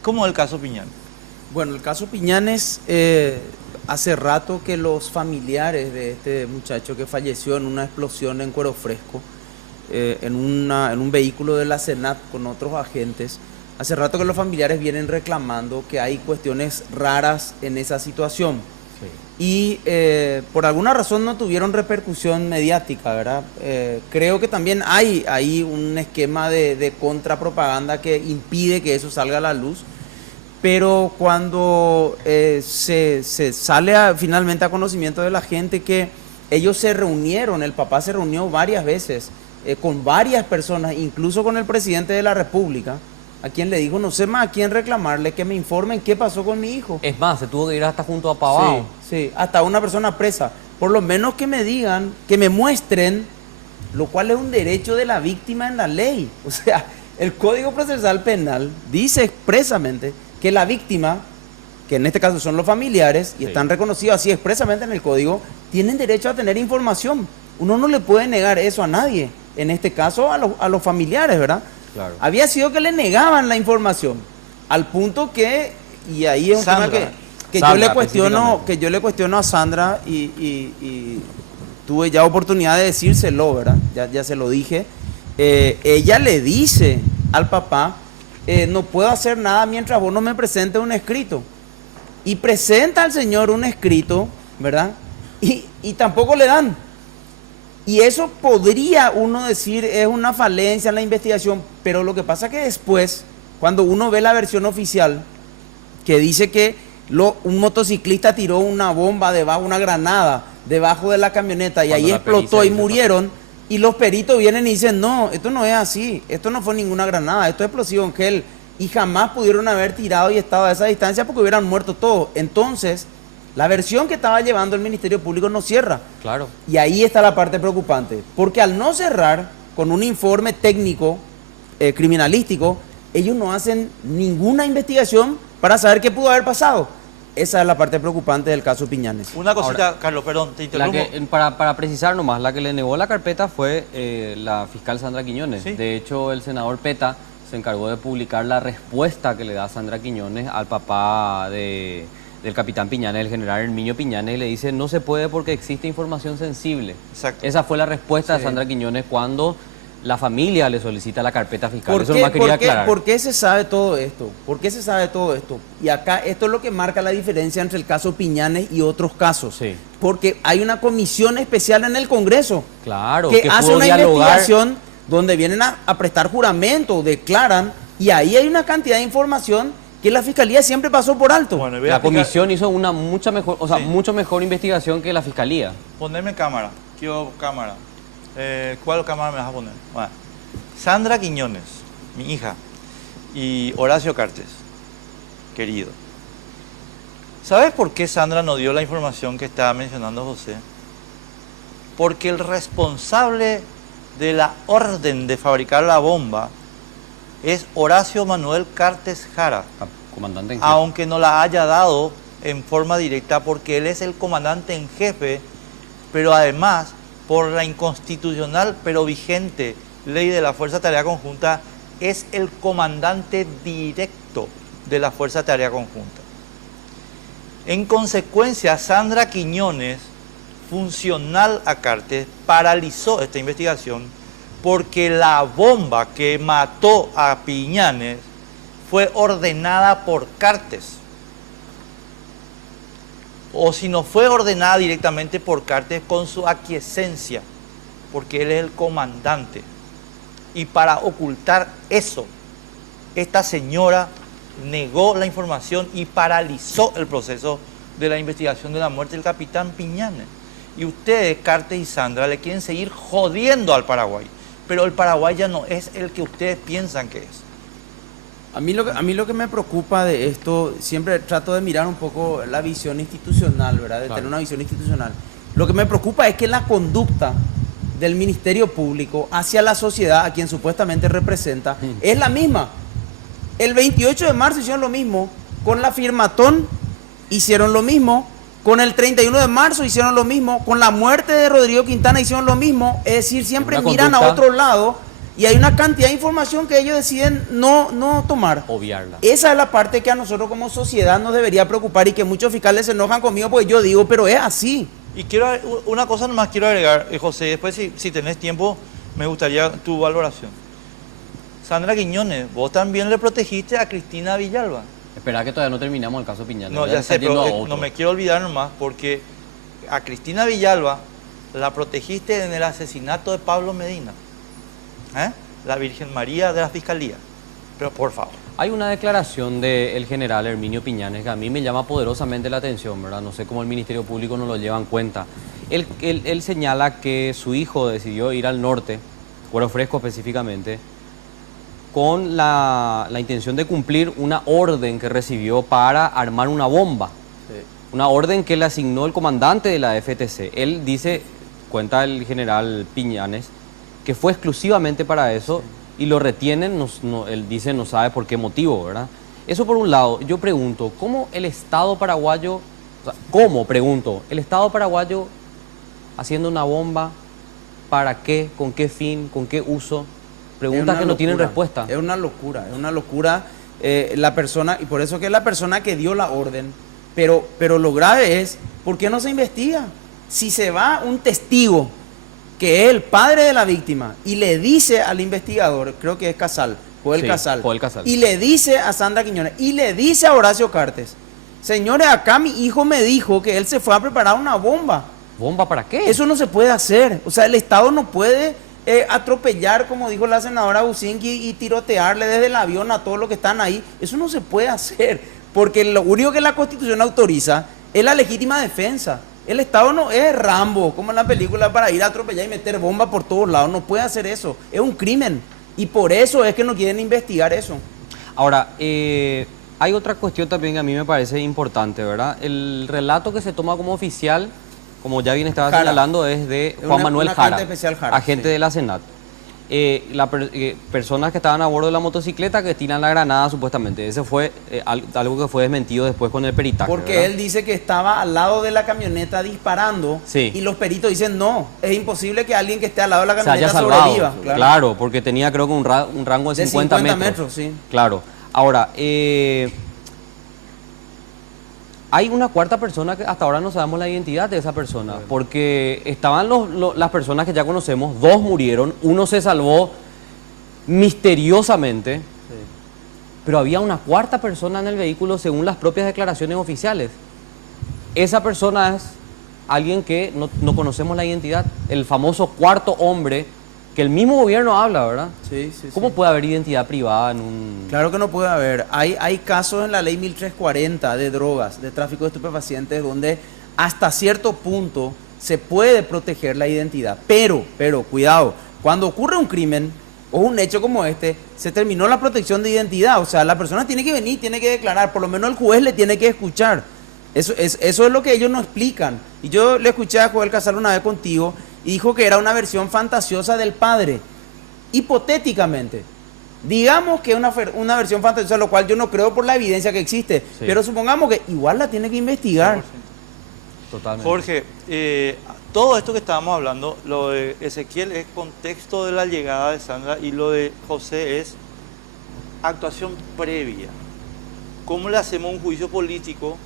¿Cómo es el caso Piñanes? Bueno, el caso Piñanes, hace rato que los familiares de este muchacho que falleció en una explosión en Cuero Fresco, en un vehículo de la Senat con otros agentes, hace rato que los familiares vienen reclamando que hay cuestiones raras en esa situación. Sí. Y por alguna razón no tuvieron repercusión mediática, ¿verdad? Creo que también hay un esquema de contrapropaganda que impide que eso salga a la luz. Pero cuando se sale finalmente a conocimiento de la gente que ellos se reunieron, el papá se reunió varias veces con varias personas, incluso con el presidente de la República, a quien le dijo, no sé más a quién reclamarle, que me informen qué pasó con mi hijo. Es más, se tuvo que ir hasta junto a Pavao. Sí, hasta una persona presa. Por lo menos que me digan, que me muestren, lo cual es un derecho de la víctima en la ley. O sea, el Código Procesal Penal dice expresamente que la víctima, que en este caso son los familiares, y están reconocidos así expresamente en el código, tienen derecho a tener información. Uno no le puede negar eso a nadie, en este caso a los familiares, ¿verdad? Claro. Había sido que le negaban la información, al punto que, y ahí es un tema que yo le cuestiono a Sandra, y tuve ya oportunidad de decírselo, ¿verdad? Ya se lo dije. Ella le dice al papá, no puedo hacer nada mientras vos no me presentes un escrito. Y presenta al señor un escrito, ¿verdad? Y tampoco le dan. Y eso podría uno decir es una falencia en la investigación, pero lo que pasa es que después, cuando uno ve la versión oficial, que dice que un motociclista tiró una bomba debajo, una granada, debajo de la camioneta, y ahí explotó y murieron, y los peritos vienen y dicen, no, esto no es así, esto no fue ninguna granada, esto es explosivo en gel, y jamás pudieron haber tirado y estado a esa distancia porque hubieran muerto todos. Entonces, la versión que estaba llevando el Ministerio Público no cierra. Claro. Y ahí está la parte preocupante, porque al no cerrar con un informe técnico, criminalístico, ellos no hacen ninguna investigación para saber qué pudo haber pasado. Esa es la parte preocupante del caso Piñanes. Una cosita, ahora, Carlos, perdón, te interrumpo. Para precisar nomás, la que le negó la carpeta fue la fiscal Sandra Quiñones. ¿Sí? De hecho, el senador Peta se encargó de publicar la respuesta que le da Sandra Quiñones al papá del capitán Piñanes, el general Herminio Piñanes, y le dice, no se puede porque existe información sensible. Exacto. Esa fue la respuesta de Sandra Quiñones cuando la familia le solicita la carpeta fiscal. Eso nomás quería aclarar. ¿Por qué se sabe todo esto? ¿Por qué se sabe todo esto? Y acá esto es lo que marca la diferencia entre el caso Piñanes y otros casos. Sí. Porque hay una comisión especial en el Congreso, claro, que hace una investigación donde vienen a prestar juramento, declaran, y ahí hay una cantidad de información que la Fiscalía siempre pasó por alto. Bueno, la comisión hizo una mucho mejor investigación que la Fiscalía. Poneme cámara, quiero cámara. ¿Cuál cámara me vas a poner? Bueno, Sandra Quiñones, mi hija, y Horacio Cartes, querido. ¿Sabes por qué Sandra no dio la información que estaba mencionando José? Porque el responsable de la orden de fabricar la bomba es Horacio Manuel Cartes Jara, comandante en jefe. Aunque no la haya dado en forma directa, porque él es el comandante en jefe, pero además, por la inconstitucional pero vigente ley de la Fuerza Tarea Conjunta, es el comandante directo de la Fuerza Tarea Conjunta. En consecuencia, Sandra Quiñones, funcional a Cartes, paralizó esta investigación porque la bomba que mató a Piñanes fue ordenada por Cartes. O si no fue ordenada directamente por Cartes, con su aquiescencia, porque él es el comandante. Y para ocultar eso, esta señora negó la información y paralizó el proceso de la investigación de la muerte del capitán Piñanes. Y ustedes, Cartes y Sandra, le quieren seguir jodiendo al Paraguay. pero el Paraguay ya no es el que ustedes piensan que es. A mí lo que me preocupa de esto, siempre trato de mirar un poco la visión institucional, ¿verdad? De tener una visión institucional. Lo que me preocupa es que la conducta del Ministerio Público hacia la sociedad, a quien supuestamente representa, es la misma. El 28 de marzo hicieron lo mismo, con la firmatón hicieron lo mismo, con el 31 de marzo hicieron lo mismo, con la muerte de Rodrigo Quintana hicieron lo mismo, es decir, siempre miran a otro lado. Y hay una cantidad de información que ellos deciden no tomar. Obviarla. Esa es la parte que a nosotros como sociedad nos debería preocupar y que muchos fiscales se enojan conmigo porque yo digo, pero es así. Y una cosa nomás quiero agregar, José, después si tenés tiempo me gustaría tu valoración. Sandra Quiñones, vos también le protegiste a Cristina Villalba. Espera que todavía no terminamos el caso Piñales. No, ya sé, pero no me quiero olvidar nomás porque a Cristina Villalba la protegiste en el asesinato de Pablo Medina. La Virgen María de la Fiscalía. Pero por favor. Hay una declaración del general Herminio Piñanes que a mí me llama poderosamente la atención, ¿verdad? No sé cómo el Ministerio Público no lo lleva en cuenta. Él señala que su hijo decidió ir al norte, Cuero Fresco específicamente, con la intención de cumplir una orden que recibió para armar una bomba. Sí. Una orden que le asignó el comandante de la FTC. Él dice, cuenta el general Piñanes, que fue exclusivamente para eso y lo retienen, él dice no sabe por qué motivo, ¿verdad? Eso por un lado. Yo pregunto, ¿cómo el Estado paraguayo, el Estado paraguayo haciendo una bomba, para qué, con qué fin, con qué uso? Preguntas que no tienen respuesta. Es una locura la persona, y por eso que es la persona que dio la orden, pero lo grave es, ¿por qué no se investiga? Si se va un testigo que es el padre de la víctima y le dice al investigador, creo que es Casal, Joel Casal, y le dice a Sandra Quiñones, y le dice a Horacio Cartes, señores, acá mi hijo me dijo que él se fue a preparar una bomba. ¿Bomba para qué? Eso no se puede hacer. O sea, el Estado no puede atropellar, como dijo la senadora Bucinqui, y tirotearle desde el avión a todos los que están ahí. Eso no se puede hacer, porque lo único que la Constitución autoriza es la legítima defensa. El Estado no es Rambo, como en la película, para ir a atropellar y meter bombas por todos lados. No puede hacer eso. Es un crimen. Y por eso es que no quieren investigar eso. Ahora, hay otra cuestión también que a mí me parece importante, ¿verdad? El relato que se toma como oficial, como ya bien estaba señalando, es de Juan Manuel Jara, agente de la Senat. Personas que estaban a bordo de la motocicleta que tiran la granada supuestamente. Ese fue algo que fue desmentido después con el peritaje. Porque ¿verdad? Él dice que estaba al lado de la camioneta disparando, sí. Y los peritos dicen no, es imposible que alguien que esté al lado de la camioneta se haya salvado, sobreviva. Claro, porque tenía creo que un rango de 50 metros. Sí. Claro. Ahora, hay una cuarta persona que hasta ahora no sabemos la identidad de esa persona, porque estaban las personas que ya conocemos, 2 murieron, 1 se salvó misteriosamente, sí. Pero había una cuarta persona en el vehículo según las propias declaraciones oficiales. Esa persona es alguien que no conocemos la identidad, el famoso cuarto hombre, que el mismo gobierno habla, ¿verdad? Sí. ¿Cómo puede haber identidad privada en un...? Claro que no puede haber. Hay casos en la ley 1340 de drogas, de tráfico de estupefacientes, donde hasta cierto punto se puede proteger la identidad. Pero, cuidado, cuando ocurre un crimen o un hecho como este, se terminó la protección de identidad. O sea, la persona tiene que venir, tiene que declarar, por lo menos el juez le tiene que escuchar. Eso es lo que ellos no explican. Y yo le escuché a Joel Casal una vez contigo, y dijo que era una versión fantasiosa del padre. Hipotéticamente, digamos que es una versión fantasiosa, lo cual yo no creo por la evidencia que existe, sí. Pero supongamos que igual la tiene que investigar. 100%. Totalmente. Jorge, todo esto que estábamos hablando, lo de Ezequiel es contexto de la llegada de Sandra y lo de José es actuación previa. ¿Cómo le hacemos un juicio político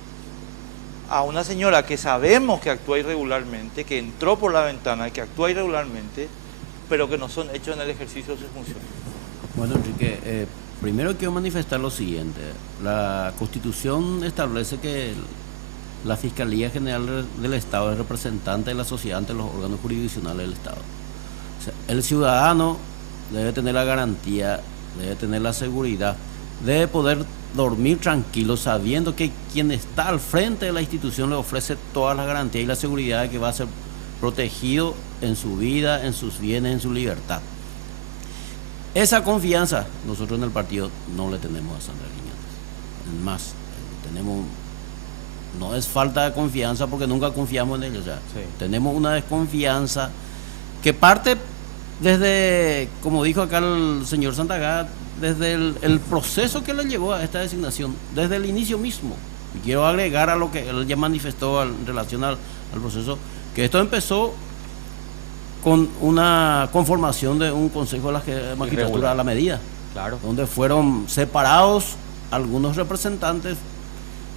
a una señora que sabemos que actúa irregularmente, que entró por la ventana, que actúa irregularmente, pero que no son hechos en el ejercicio de sus funciones? Bueno, Enrique, primero quiero manifestar lo siguiente. La Constitución establece que la Fiscalía General del Estado es representante de la sociedad ante los órganos jurisdiccionales del Estado. O sea, el ciudadano debe tener la garantía, debe tener la seguridad, debe poder dormir tranquilo sabiendo que quien está al frente de la institución le ofrece todas las garantías y la seguridad de que va a ser protegido en su vida, en sus bienes, en su libertad. Esa confianza nosotros en el partido no le tenemos a Sandra Quiñones. Es más, tenemos, no es falta de confianza porque nunca confiamos en ella. O sea, tenemos una desconfianza que parte desde, como dijo acá el señor Santagá, desde el proceso que le llevó a esta designación, desde el inicio mismo. Y quiero agregar a lo que él ya manifestó en relación al proceso, que esto empezó con una conformación de un Consejo de la Magistratura a la medida, Claro. donde fueron separados algunos representantes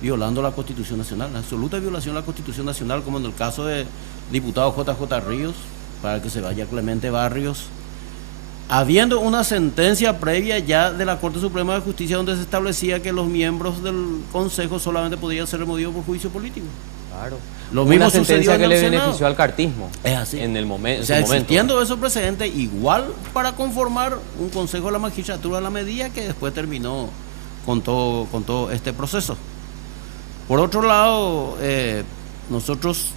violando la Constitución Nacional, la absoluta violación de la Constitución Nacional, como en el caso de diputado JJ Ríos, para que se vaya Clemente Barrios, habiendo una sentencia previa ya de la Corte Suprema de Justicia donde se establecía que los miembros del Consejo solamente podían ser removidos por juicio político. Claro. Lo mismo Una sucedió sentencia en que el le Senado. benefició al cartismo. Es así. En el momento. O sea, existiendo esos precedentes, igual para conformar un Consejo de la Magistratura a la medida que después terminó con todo este proceso. Por otro lado, nosotros,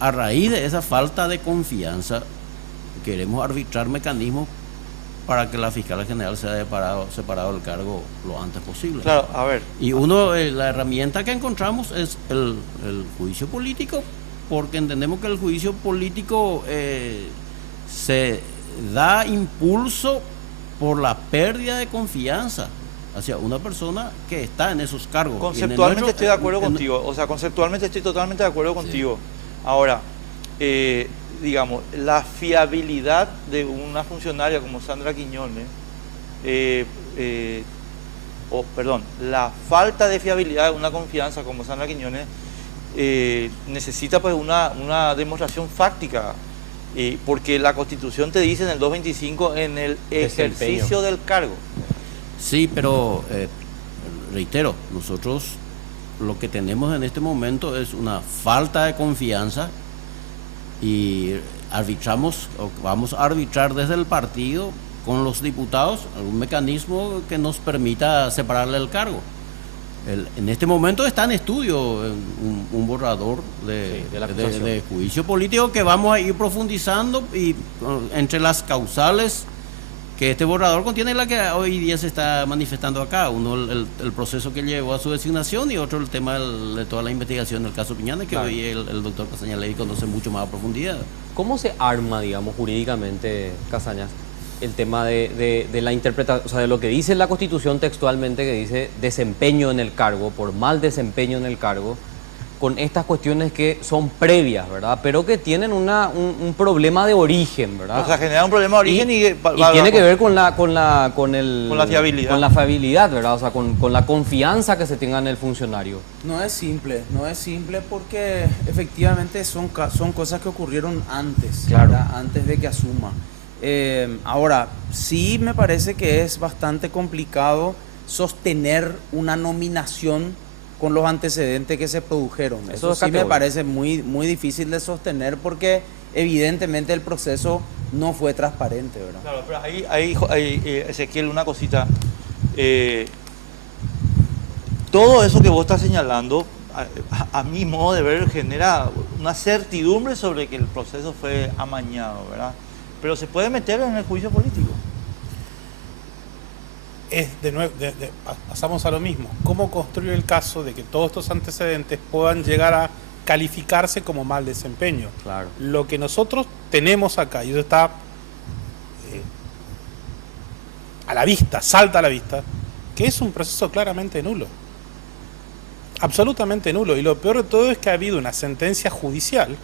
a raíz de esa falta de confianza, queremos arbitrar mecanismos para que la fiscal general sea separado del cargo lo antes posible. Claro, a ver. Y la herramienta que encontramos es el juicio político, porque entendemos que el juicio político se da impulso por la pérdida de confianza hacia una persona que está en esos cargos. Conceptualmente estoy de acuerdo contigo, o sea, conceptualmente estoy totalmente de acuerdo contigo. Ahora, digamos, la fiabilidad de una funcionaria como Sandra Quiñones, la falta de fiabilidad de una confianza como Sandra Quiñones necesita pues una demostración fáctica, porque la Constitución te dice en el 225 en el ejercicio del cargo. Sí, pero reitero, nosotros lo que tenemos en este momento es una falta de confianza y vamos a arbitrar desde el partido con los diputados algún mecanismo que nos permita separarle el cargo. En este momento está en estudio un borrador de juicio político que vamos a ir profundizando, y entre las causales que este borrador contiene la que hoy día se está manifestando acá. Uno, el proceso que llevó a su designación, y otro el tema de toda la investigación del caso Piñanes, que hoy el doctor Casañas Ley conoce mucho más a profundidad. ¿Cómo se arma, digamos, jurídicamente, Casañas, el tema de la interpretación, o sea, de lo que dice la Constitución textualmente, que dice desempeño en el cargo, por mal desempeño en el cargo, con estas cuestiones que son previas, ¿verdad? Pero que tienen un problema de origen, ¿verdad? O sea, genera un problema de origen y tiene que ver con la fiabilidad. Con la fiabilidad, ¿verdad? O sea, con la confianza que se tenga en el funcionario. No es simple porque efectivamente son cosas que ocurrieron antes, Claro. ¿verdad? Antes de que asuma. Ahora, sí me parece que es bastante complicado sostener una nominación con los antecedentes que se produjeron. Eso sí me parece muy, muy difícil de sostener porque evidentemente el proceso no fue transparente, ¿verdad? Claro, pero ahí Ezequiel, una cosita. Todo eso que vos estás señalando, a mi modo de ver, genera una certidumbre sobre que el proceso fue amañado, ¿verdad? Pero se puede meter en el juicio político. De nuevo, pasamos a lo mismo. ¿Cómo construir el caso de que todos estos antecedentes puedan llegar a calificarse como mal desempeño? Claro. Lo que nosotros tenemos acá, y eso está a la vista, salta a la vista, que es un proceso claramente nulo. Absolutamente nulo. Y lo peor de todo es que ha habido una sentencia judicial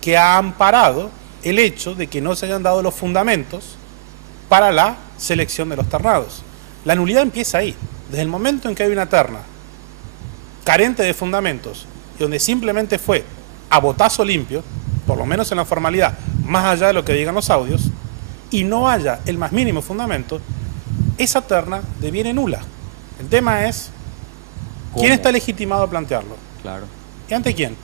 que ha amparado el hecho de que no se hayan dado los fundamentos para la selección de los ternados. La nulidad empieza ahí, desde el momento en que hay una terna carente de fundamentos y donde simplemente fue a botazo limpio, por lo menos en la formalidad, más allá de lo que digan los audios, y no haya el más mínimo fundamento, esa terna deviene nula. El tema es, ¿quién ¿Cómo? está legitimado a plantearlo? Claro. ¿Y ante quién?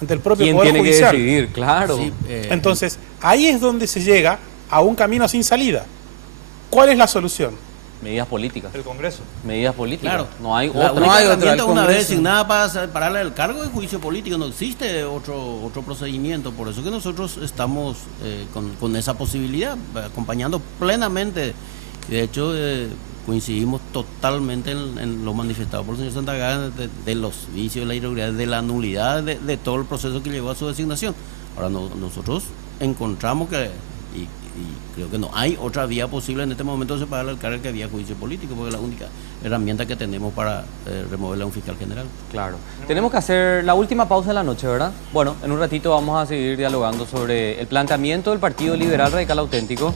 Ante el propio ¿Quién Poder tiene Judicial. que decidir? Claro. Sí, Entonces, ahí es donde se llega a un camino sin salida. ¿Cuál es la solución? Medidas políticas. El Congreso. Medidas políticas. Claro. No hay La otra. única hay otra, herramienta el una vez Congreso. designada para separarle del cargo es juicio político, no existe otro procedimiento, por eso que nosotros estamos con esa posibilidad, acompañando plenamente. De hecho, coincidimos totalmente en lo manifestado por el señor Santagán de los vicios, de la irregularidad, de la nulidad de todo el proceso que llevó a su designación. Ahora nosotros encontramos que, y creo que no hay otra vía posible en este momento de separarle al cargo que había juicio político, porque es la única herramienta que tenemos para removerle a un fiscal general. Claro. Tenemos que hacer la última pausa de la noche, ¿verdad? Bueno, en un ratito vamos a seguir dialogando sobre el planteamiento del Partido Liberal Radical Auténtico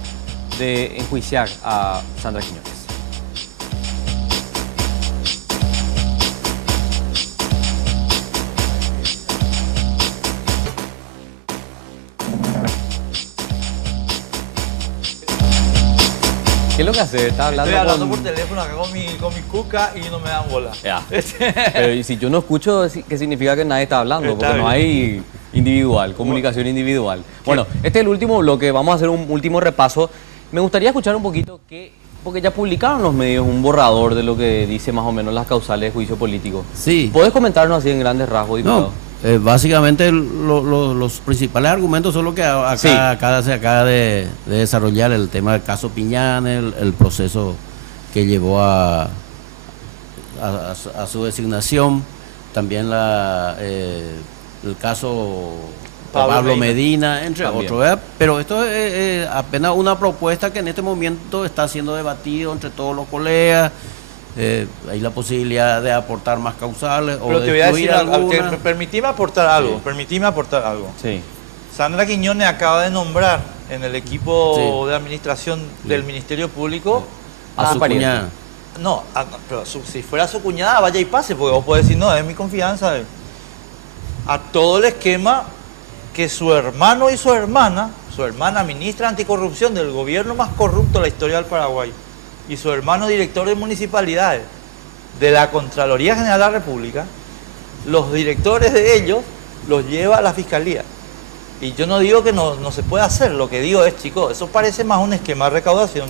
de enjuiciar a Sandra Quiñones. ¿Qué es lo que hace? Está hablando, Estoy hablando por teléfono acá con mi cuca y no me dan bola. Ya. Pero y si yo no escucho, ¿qué significa que nadie está hablando? Está Porque no bien. hay comunicación individual. Bueno, este es el último bloque, vamos a hacer un último repaso. Me gustaría escuchar un poquito porque ya publicaron los medios un borrador de lo que dice más o menos las causales de juicio político. Sí. ¿Podés comentarnos así en grandes rasgos, diputado? No, básicamente los principales argumentos son lo que Sí. se acaba de desarrollar, el tema del caso Piñán, el proceso que llevó a su designación, también el caso Pablo Medina, entre También. otros, ¿verdad? Pero esto es apenas una propuesta que en este momento está siendo debatido entre todos los colegas. Hay la posibilidad de aportar más causales o Pero de te voy a decir excluir algo, alguna. permitime aportar algo. Sí. Sandra Quiñones acaba de nombrar en el equipo Sí. de administración del Ministerio Público A su pariente. cuñada. No, pero si fuera su cuñada, vaya y pase, porque vos podés decir, no, es mi confianza. A todo el esquema que su hermano y su hermana ministra anticorrupción del gobierno más corrupto de la historia del Paraguay, y su hermano director de municipalidades de la Contraloría General de la República, los directores de ellos los lleva a la Fiscalía. Y yo no digo que no se pueda hacer, lo que digo es, chicos, eso parece más un esquema de recaudación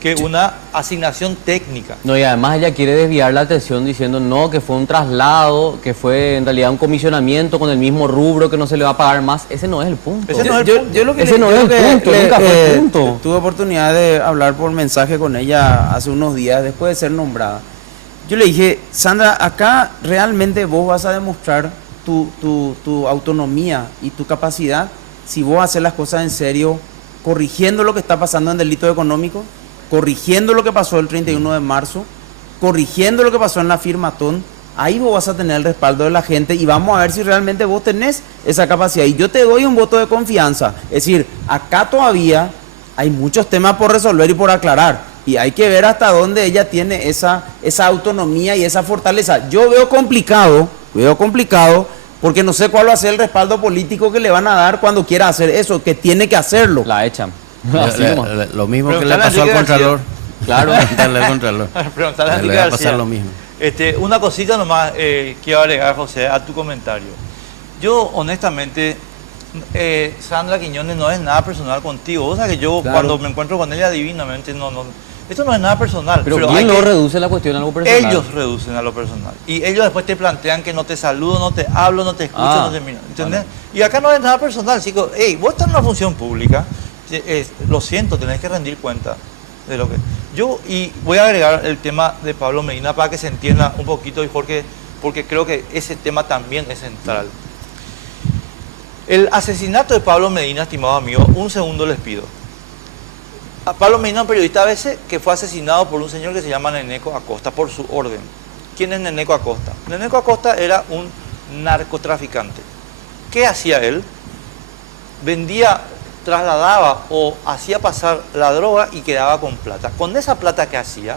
que una asignación técnica. No, y además ella quiere desviar la atención diciendo no, que fue un traslado, que fue en realidad un comisionamiento con el mismo rubro, que no se le va a pagar más. Ese no es el punto. Ese no es el punto. Yo lo que Ese le- no yo es lo el que punto, nunca fue el punto. Tuve oportunidad de hablar por mensaje con ella hace unos días después de ser nombrada. Yo le dije, Sandra, acá realmente vos vas a demostrar tu autonomía y tu capacidad si vos haces las cosas en serio, corrigiendo lo que está pasando en delitos económicos, corrigiendo lo que pasó el 31 de marzo, corrigiendo lo que pasó en la firmatón. Ahí vos vas a tener el respaldo de la gente y vamos a ver si realmente vos tenés esa capacidad. Y yo te doy un voto de confianza. Es decir, acá todavía hay muchos temas por resolver y por aclarar. Y hay que ver hasta dónde ella tiene esa autonomía y esa fortaleza. Yo veo complicado, porque no sé cuál va a ser el respaldo político que le van a dar cuando quiera hacer eso, que tiene que hacerlo. La echan. Así nomás. Lo mismo que le Preguntale a pasó al Enrique García. Contralor. Claro. Preguntarle al Contralor. Preguntarle a Le Enrique va a García. pasar lo mismo. Una cosita nomás quiero agregar, José, a tu comentario. Yo, honestamente, Sandra Quiñones no es nada personal contigo. O sea que yo, Claro. cuando me encuentro con ella divinamente, esto no es nada personal. Pero hay ¿quién que- lo reduce la cuestión a algo personal? Ellos reducen a lo personal. Y ellos después te plantean que no te saludo, no te hablo, no te escucho, no te miro. ¿Entendés? Y acá no es nada personal, chicos. Hey, vos estás en una función pública. Lo siento, tenés que rendir cuenta de lo que... Y voy a agregar el tema de Pablo Medina para que se entienda un poquito, y porque creo que ese tema también es central. El asesinato de Pablo Medina, estimado amigo, un segundo les pido. A Pablo Medina, un periodista a veces, que fue asesinado por un señor que se llama Neneco Acosta, por su orden. ¿Quién es Neneco Acosta? Neneco Acosta era un narcotraficante. ¿Qué hacía él? Vendía, trasladaba o hacía pasar la droga y quedaba con plata. Con esa plata que hacía,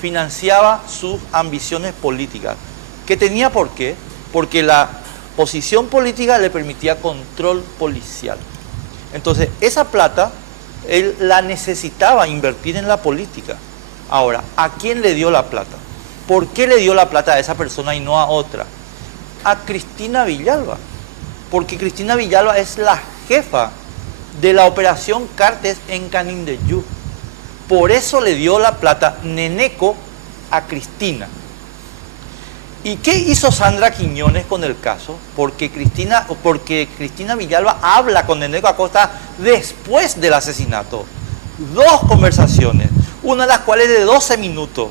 financiaba sus ambiciones políticas. ¿Que tenía por qué? Porque la posición política le permitía control policial. Entonces, esa plata él la necesitaba invertir en la política. Ahora, ¿a quién le dio la plata? ¿Por qué le dio la plata a esa persona y no a otra? A Cristina Villalba. Porque Cristina Villalba es la jefa de la operación Cartes en Canindeyú. Por eso le dio la plata Neneco a Cristina. ¿Y qué hizo Sandra Quiñones con el caso? Porque Cristina Villalba habla con Neneco Acosta después del asesinato. 2 conversaciones, una de las cuales de 12 minutos,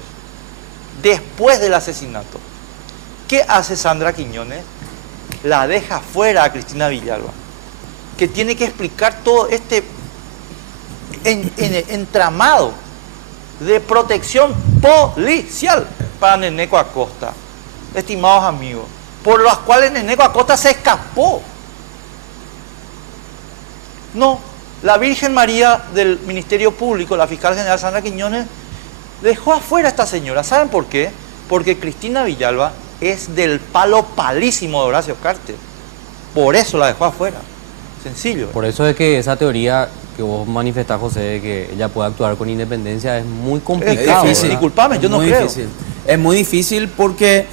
después del asesinato. ¿Qué hace Sandra Quiñones? La deja fuera a Cristina Villalba, que tiene que explicar todo este entramado de protección policial para Neneco Acosta, estimados amigos, por los cuales Neneco Acosta se escapó. No, la Virgen María del Ministerio Público, la fiscal general Sandra Quiñones, dejó afuera a esta señora. ¿Saben por qué? Porque Cristina Villalba es del palo palísimo de Horacio Cartes. Por eso la dejó afuera. Sencillo. Por eso es que esa teoría que vos manifestás, José, de que ella puede actuar con independencia es muy complicado. Es difícil, disculpame, yo no creo. Difícil. Es muy difícil porque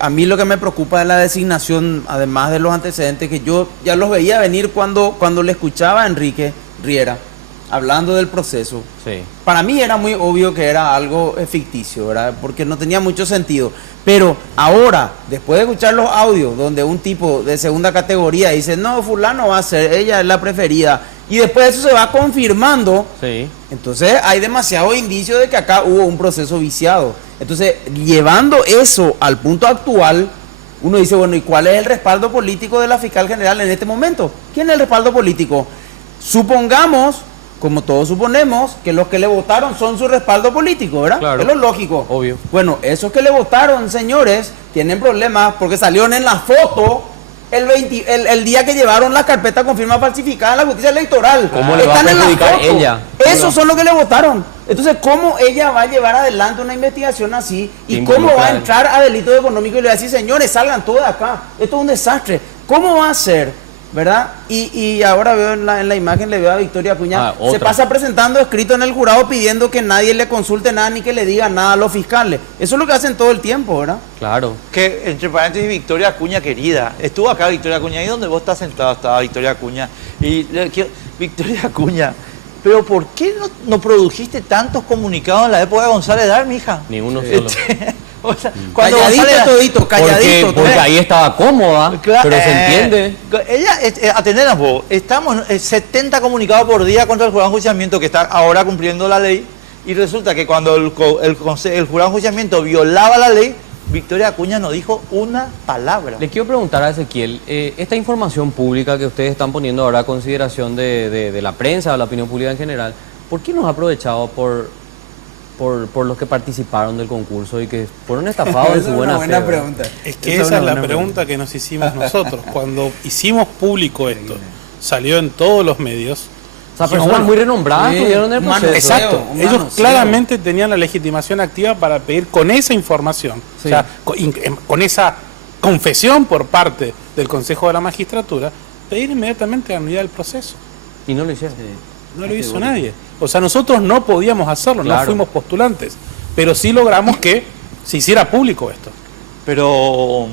a mí lo que me preocupa es la designación, además de los antecedentes, que yo ya los veía venir cuando le escuchaba a Enrique Riera hablando del proceso. Sí. Para mí era muy obvio que era algo ficticio, ¿verdad? Porque no tenía mucho sentido. Pero ahora, después de escuchar los audios donde un tipo de segunda categoría dice, no, fulano va a ser, ella es la preferida, y después eso se va confirmando, Sí. entonces hay demasiado indicio de que acá hubo un proceso viciado. Entonces, llevando eso al punto actual, uno dice, bueno, ¿y cuál es el respaldo político de la fiscal general en este momento? ¿Quién es el respaldo político? Supongamos, como todos suponemos, que los que le votaron son su respaldo político, ¿verdad? Claro. Es lo lógico. Obvio. Bueno, esos que le votaron, señores, tienen problemas porque salieron en la foto el día que llevaron la carpeta con firma falsificada a la justicia electoral. ¿Cómo le va a Están en la perjudicar foto. ella? Esos son los que le votaron. Entonces, ¿cómo ella va a llevar adelante una investigación así? ¿Y Que cómo va a involucra- entrar a delitos económicos y le va a decir, señores, salgan todos de acá? Esto es un desastre. ¿Cómo va a ser? ¿Verdad? Y ahora veo en la imagen, le veo a Victoria Acuña, se otra. pasa presentando escrito en el jurado pidiendo que nadie le consulte nada ni que le diga nada a los fiscales. Eso es lo que hacen todo el tiempo, ¿verdad? Claro. Que, entre paréntesis, Victoria Acuña querida, estuvo acá Victoria Acuña, ahí donde vos estás sentado estaba Victoria Acuña. Victoria Acuña, pero ¿por qué no produjiste tantos comunicados en la época de González Dar, mija? Ni uno solo. O sea, cuando Calladito González Dar- todito, calladito. Porque ahí estaba cómoda, Claro, pero se entiende. Ella, atendemos vos, estamos en 70 comunicados por día contra el jurado de enjuiciamiento que está ahora cumpliendo la ley, y resulta que cuando el jurado de enjuiciamiento violaba la ley, Victoria Acuña no dijo una palabra. Le quiero preguntar a Ezequiel, esta información pública que ustedes están poniendo ahora a consideración de la prensa, de la opinión pública en general, ¿por qué no ha aprovechado por los que participaron del concurso y que fueron estafados de su buena fe? pregunta. Es que esa es la pregunta que nos hicimos nosotros. Cuando hicimos público esto, salió en todos los medios. O sea, Dijimos, personas bueno, muy renombradas sí, tuvieron el humano, proceso. Exacto, un ellos manoseo. claramente tenían la legitimación activa para pedir con esa información, Sí. o sea, con esa confesión por parte del Consejo de la Magistratura, pedir inmediatamente la nulidad del proceso. Y no lo hicieron. No lo hizo nadie. O sea, nosotros no podíamos hacerlo, no Claro. fuimos postulantes, pero sí logramos que se hiciera público esto. Pero,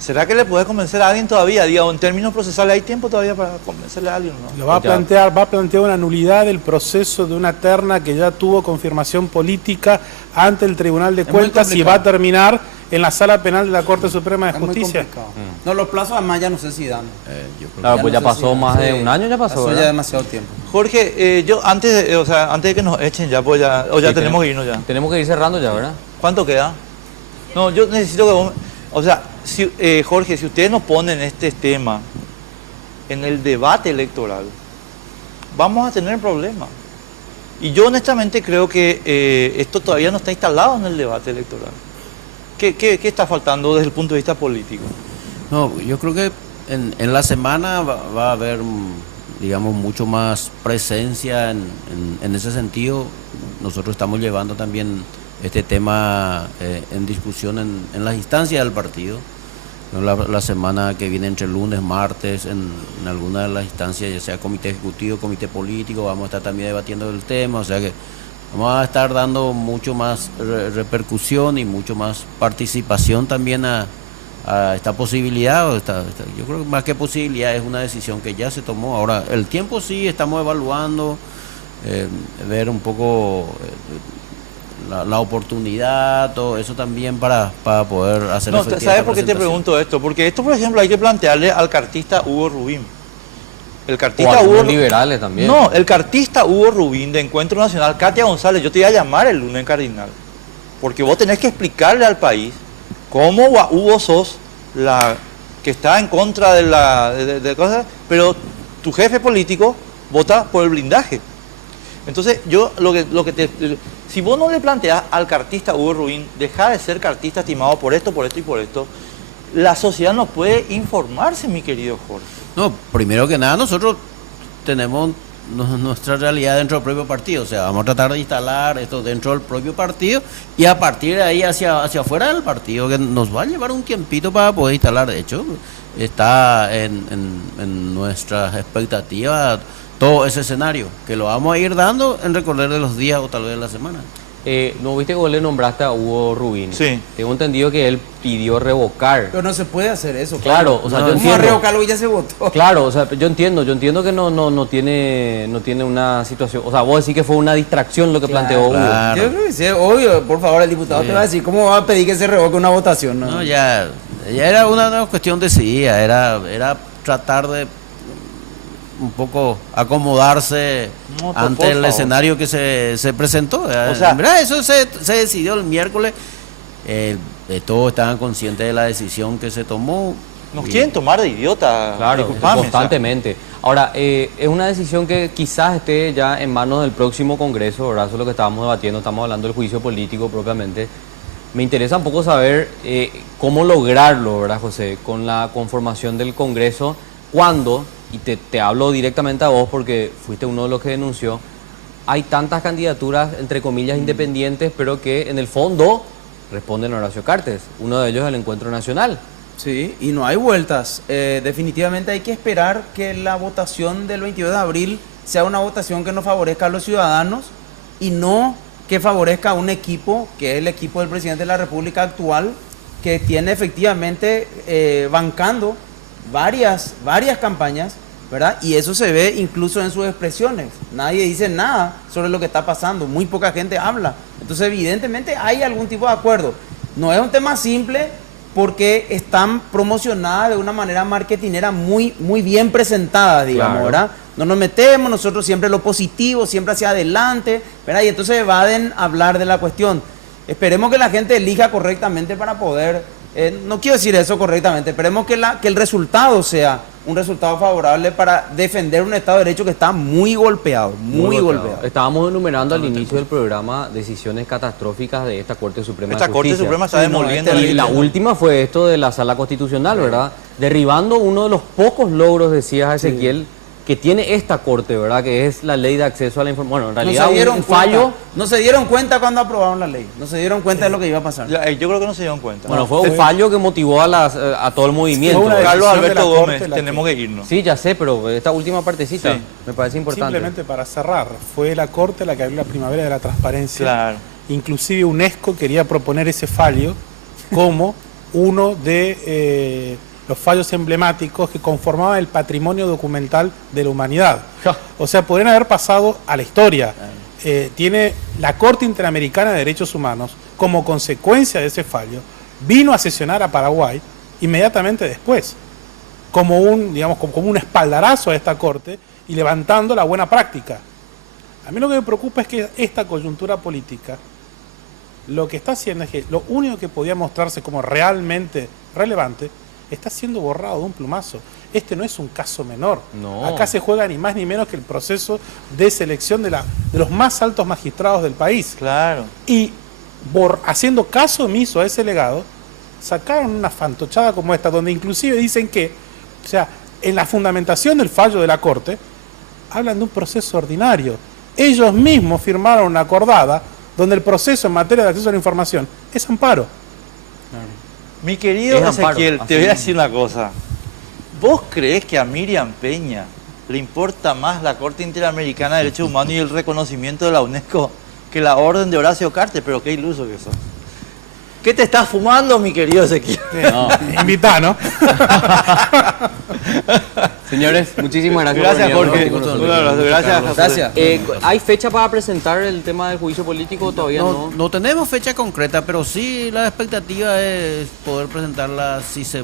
¿será que le puede convencer a alguien todavía? Digo, en términos procesales, ¿hay tiempo todavía para convencerle a alguien o no? Lo va a Ya. plantear una nulidad del proceso de una terna que ya tuvo confirmación política ante el Tribunal de muy Cuentas y va complicado. a terminar en la Sala Penal de la Corte Suprema de Es muy Justicia. complicado. No, los plazos además ya no sé si dan. Yo creo Claro, pues ya no sé pasó si- más de sí, un año, ya pasó, ¿verdad? ya demasiado tiempo. Jorge, yo antes de que nos echen ya, pues ya, o ya Sí, tenemos que irnos ya. Tenemos que ir cerrando ya, ¿verdad? ¿Cuánto queda? No, yo necesito que vos... O sea, Jorge, si ustedes nos ponen este tema en el debate electoral, vamos a tener problemas. Y yo honestamente creo que esto todavía no está instalado en el debate electoral. ¿Qué está faltando desde el punto de vista político? No, yo creo que en la semana va a haber, digamos, mucho más presencia en ese sentido. Nosotros estamos llevando también este tema en discusión en las instancias del partido. ¿No? La semana que viene, entre lunes, martes, en alguna de las instancias, ya sea comité ejecutivo, comité político, vamos a estar también debatiendo el tema, o sea que vamos a estar dando mucho más repercusión y mucho más participación también a esta posibilidad. Yo creo que más que posibilidad es una decisión que ya se tomó. Ahora, el tiempo sí, estamos evaluando ver un poco la oportunidad, todo eso también para poder hacer No, efectiva ¿sabes esta por qué te presentación. pregunto esto? Porque esto, por ejemplo, hay que plantearle al cartista Hugo Rubín. El O cartista algunos Hugo... liberales también. No, el cartista Hugo Rubín de Encuentro Nacional, Katia González, yo te iba a llamar el lunes Cardinal. Porque vos tenés que explicarle al país cómo vos sos la que está en contra de cosas, pero tu jefe político vota por el blindaje. Entonces, yo si vos no le planteás al cartista Hugo Rubín, deja de ser cartista estimado por esto y por esto, la sociedad no puede informarse, mi querido Jorge. No, primero que nada nosotros tenemos nuestra realidad dentro del propio partido, o sea, vamos a tratar de instalar esto dentro del propio partido y a partir de ahí hacia afuera del partido, que nos va a llevar un tiempito para poder instalar. De hecho, está en nuestras expectativas todo ese escenario, que lo vamos a ir dando en recorrer de los días o tal vez de la semana. ¿No viste que vos le nombraste a Hugo Rubín? Sí. Tengo entendido que él pidió revocar. Pero no se puede hacer eso. Claro, o sea, yo ¿cómo entiendo. a revocar algo que ya se votó? Claro, o sea, yo entiendo que no tiene una situación, o sea, vos decís que fue una distracción lo que planteó Hugo. Claro. Yo creo que sí, obvio. Por favor, el diputado te va a decir, ¿cómo va a pedir que se revoque una votación? No, ya era una cuestión decidida, era tratar de un poco acomodarse No, por ante el favor. escenario que se presentó. O sea, en verdad, eso se decidió el miércoles. Todos estaban conscientes de la decisión que se tomó. Nos Y- quieren tomar de idiota, Claro, disculpame, o sea. constantemente. Ahora, es una decisión que quizás esté ya en manos del próximo Congreso, ¿verdad? Eso es lo que estábamos debatiendo, estamos hablando del juicio político propiamente. Me interesa un poco saber cómo lograrlo, ¿verdad, José? Con la conformación del Congreso, cuando, y te hablo directamente a vos porque fuiste uno de los que denunció, hay tantas candidaturas, entre comillas, independientes, pero que en el fondo responden a Horacio Cartes. Uno de ellos es el Encuentro Nacional. Sí, y no hay vueltas. Definitivamente hay que esperar que la votación del 22 de abril sea una votación que nos favorezca a los ciudadanos y no que favorezca a un equipo, que es el equipo del presidente de la República actual, que tiene efectivamente bancando varias campañas, ¿verdad? Y eso se ve incluso en sus expresiones. Nadie dice nada sobre lo que está pasando, muy poca gente habla. Entonces, evidentemente hay algún tipo de acuerdo. No es un tema simple porque están promocionadas de una manera marketinera muy bien presentada, digamos, Claro. ¿verdad? No nos metemos nosotros siempre lo positivo, siempre hacia adelante, ¿verdad? Y entonces evaden hablar de la cuestión. Esperemos que la gente elija correctamente para poder, no quiero decir eso correctamente, esperemos que el resultado sea un resultado favorable para defender un Estado de Derecho que está muy golpeado, muy golpeado. Estábamos enumerando al inicio del programa decisiones catastróficas de esta Corte Suprema Esta de Corte Justicia. Suprema está Sí, no, demoliendo. es Y la última fue esto de la Sala Constitucional, ¿verdad? Derribando uno de los pocos logros, decías Ezequiel, que tiene esta Corte, ¿verdad? Que es la ley de acceso a la información. Bueno, en realidad un fallo... No se dieron cuenta cuando aprobaron la ley, no se dieron cuenta de lo que iba a pasar. Yo creo que no se dieron cuenta. Bueno, fue un fallo que motivó a todo el movimiento. Fue una ¿verdad? Carlos decisión de Alberto la Corte Gómez, la tenemos que irnos. Sí, ya sé, pero esta última partecita Sí. me parece importante. Simplemente para cerrar, fue la Corte la que abrió la primavera de la transparencia. Claro. Inclusive UNESCO quería proponer ese fallo como uno de los fallos emblemáticos que conformaban el patrimonio documental de la humanidad. O sea, podrían haber pasado a la historia. Tiene la Corte Interamericana de Derechos Humanos, como consecuencia de ese fallo, vino a sesionar a Paraguay inmediatamente después, como un espaldarazo a esta Corte y levantando la buena práctica. A mí lo que me preocupa es que esta coyuntura política lo que está haciendo es que lo único que podía mostrarse como realmente relevante está siendo borrado de un plumazo. Este no es un caso menor. No. Acá se juega ni más ni menos que el proceso de selección de los más altos magistrados del país. Claro. Y haciendo caso omiso a ese legado, sacaron una fantochada como esta, donde inclusive dicen que, o sea, en la fundamentación del fallo de la Corte, hablan de un proceso ordinario. Ellos mismos firmaron una acordada donde el proceso en materia de acceso a la información es amparo. Mi querido Es amparo, Ezequiel, así te voy a mismo. decir una cosa. ¿Vos creés que a Miriam Peña le importa más la Corte Interamericana de Derechos Humanos y el reconocimiento de la UNESCO que la orden de Horacio Cartes? Pero qué iluso que sos. ¿Qué te estás fumando, mi querido Ezequiel? No. Invitá, ¿no? Señores, muchísimas gracias. Gracias, por venir a Jorge. compartir con Un nosotros. abrazo. Gracias, José. Gracias. ¿Hay fecha para presentar el tema del juicio político? Todavía no. No tenemos fecha concreta, pero sí la expectativa es poder presentarla si se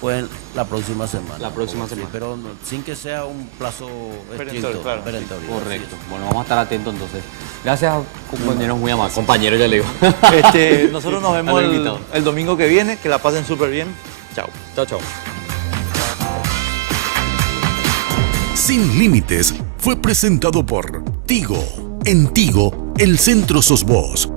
puede la próxima semana. La próxima Sí, semana. pero sin que sea un plazo Perentorio, estricto. claro. perentorio. Correcto. Bueno, vamos a estar atentos entonces. Gracias, compañeros, muy amables. Compañero, ya le digo. Nosotros nos A vemos los invitados. el domingo que viene. Que la pasen súper bien. Chao. Chao, chao. Sin Límites fue presentado por Tigo. En Tigo, el centro sos vos.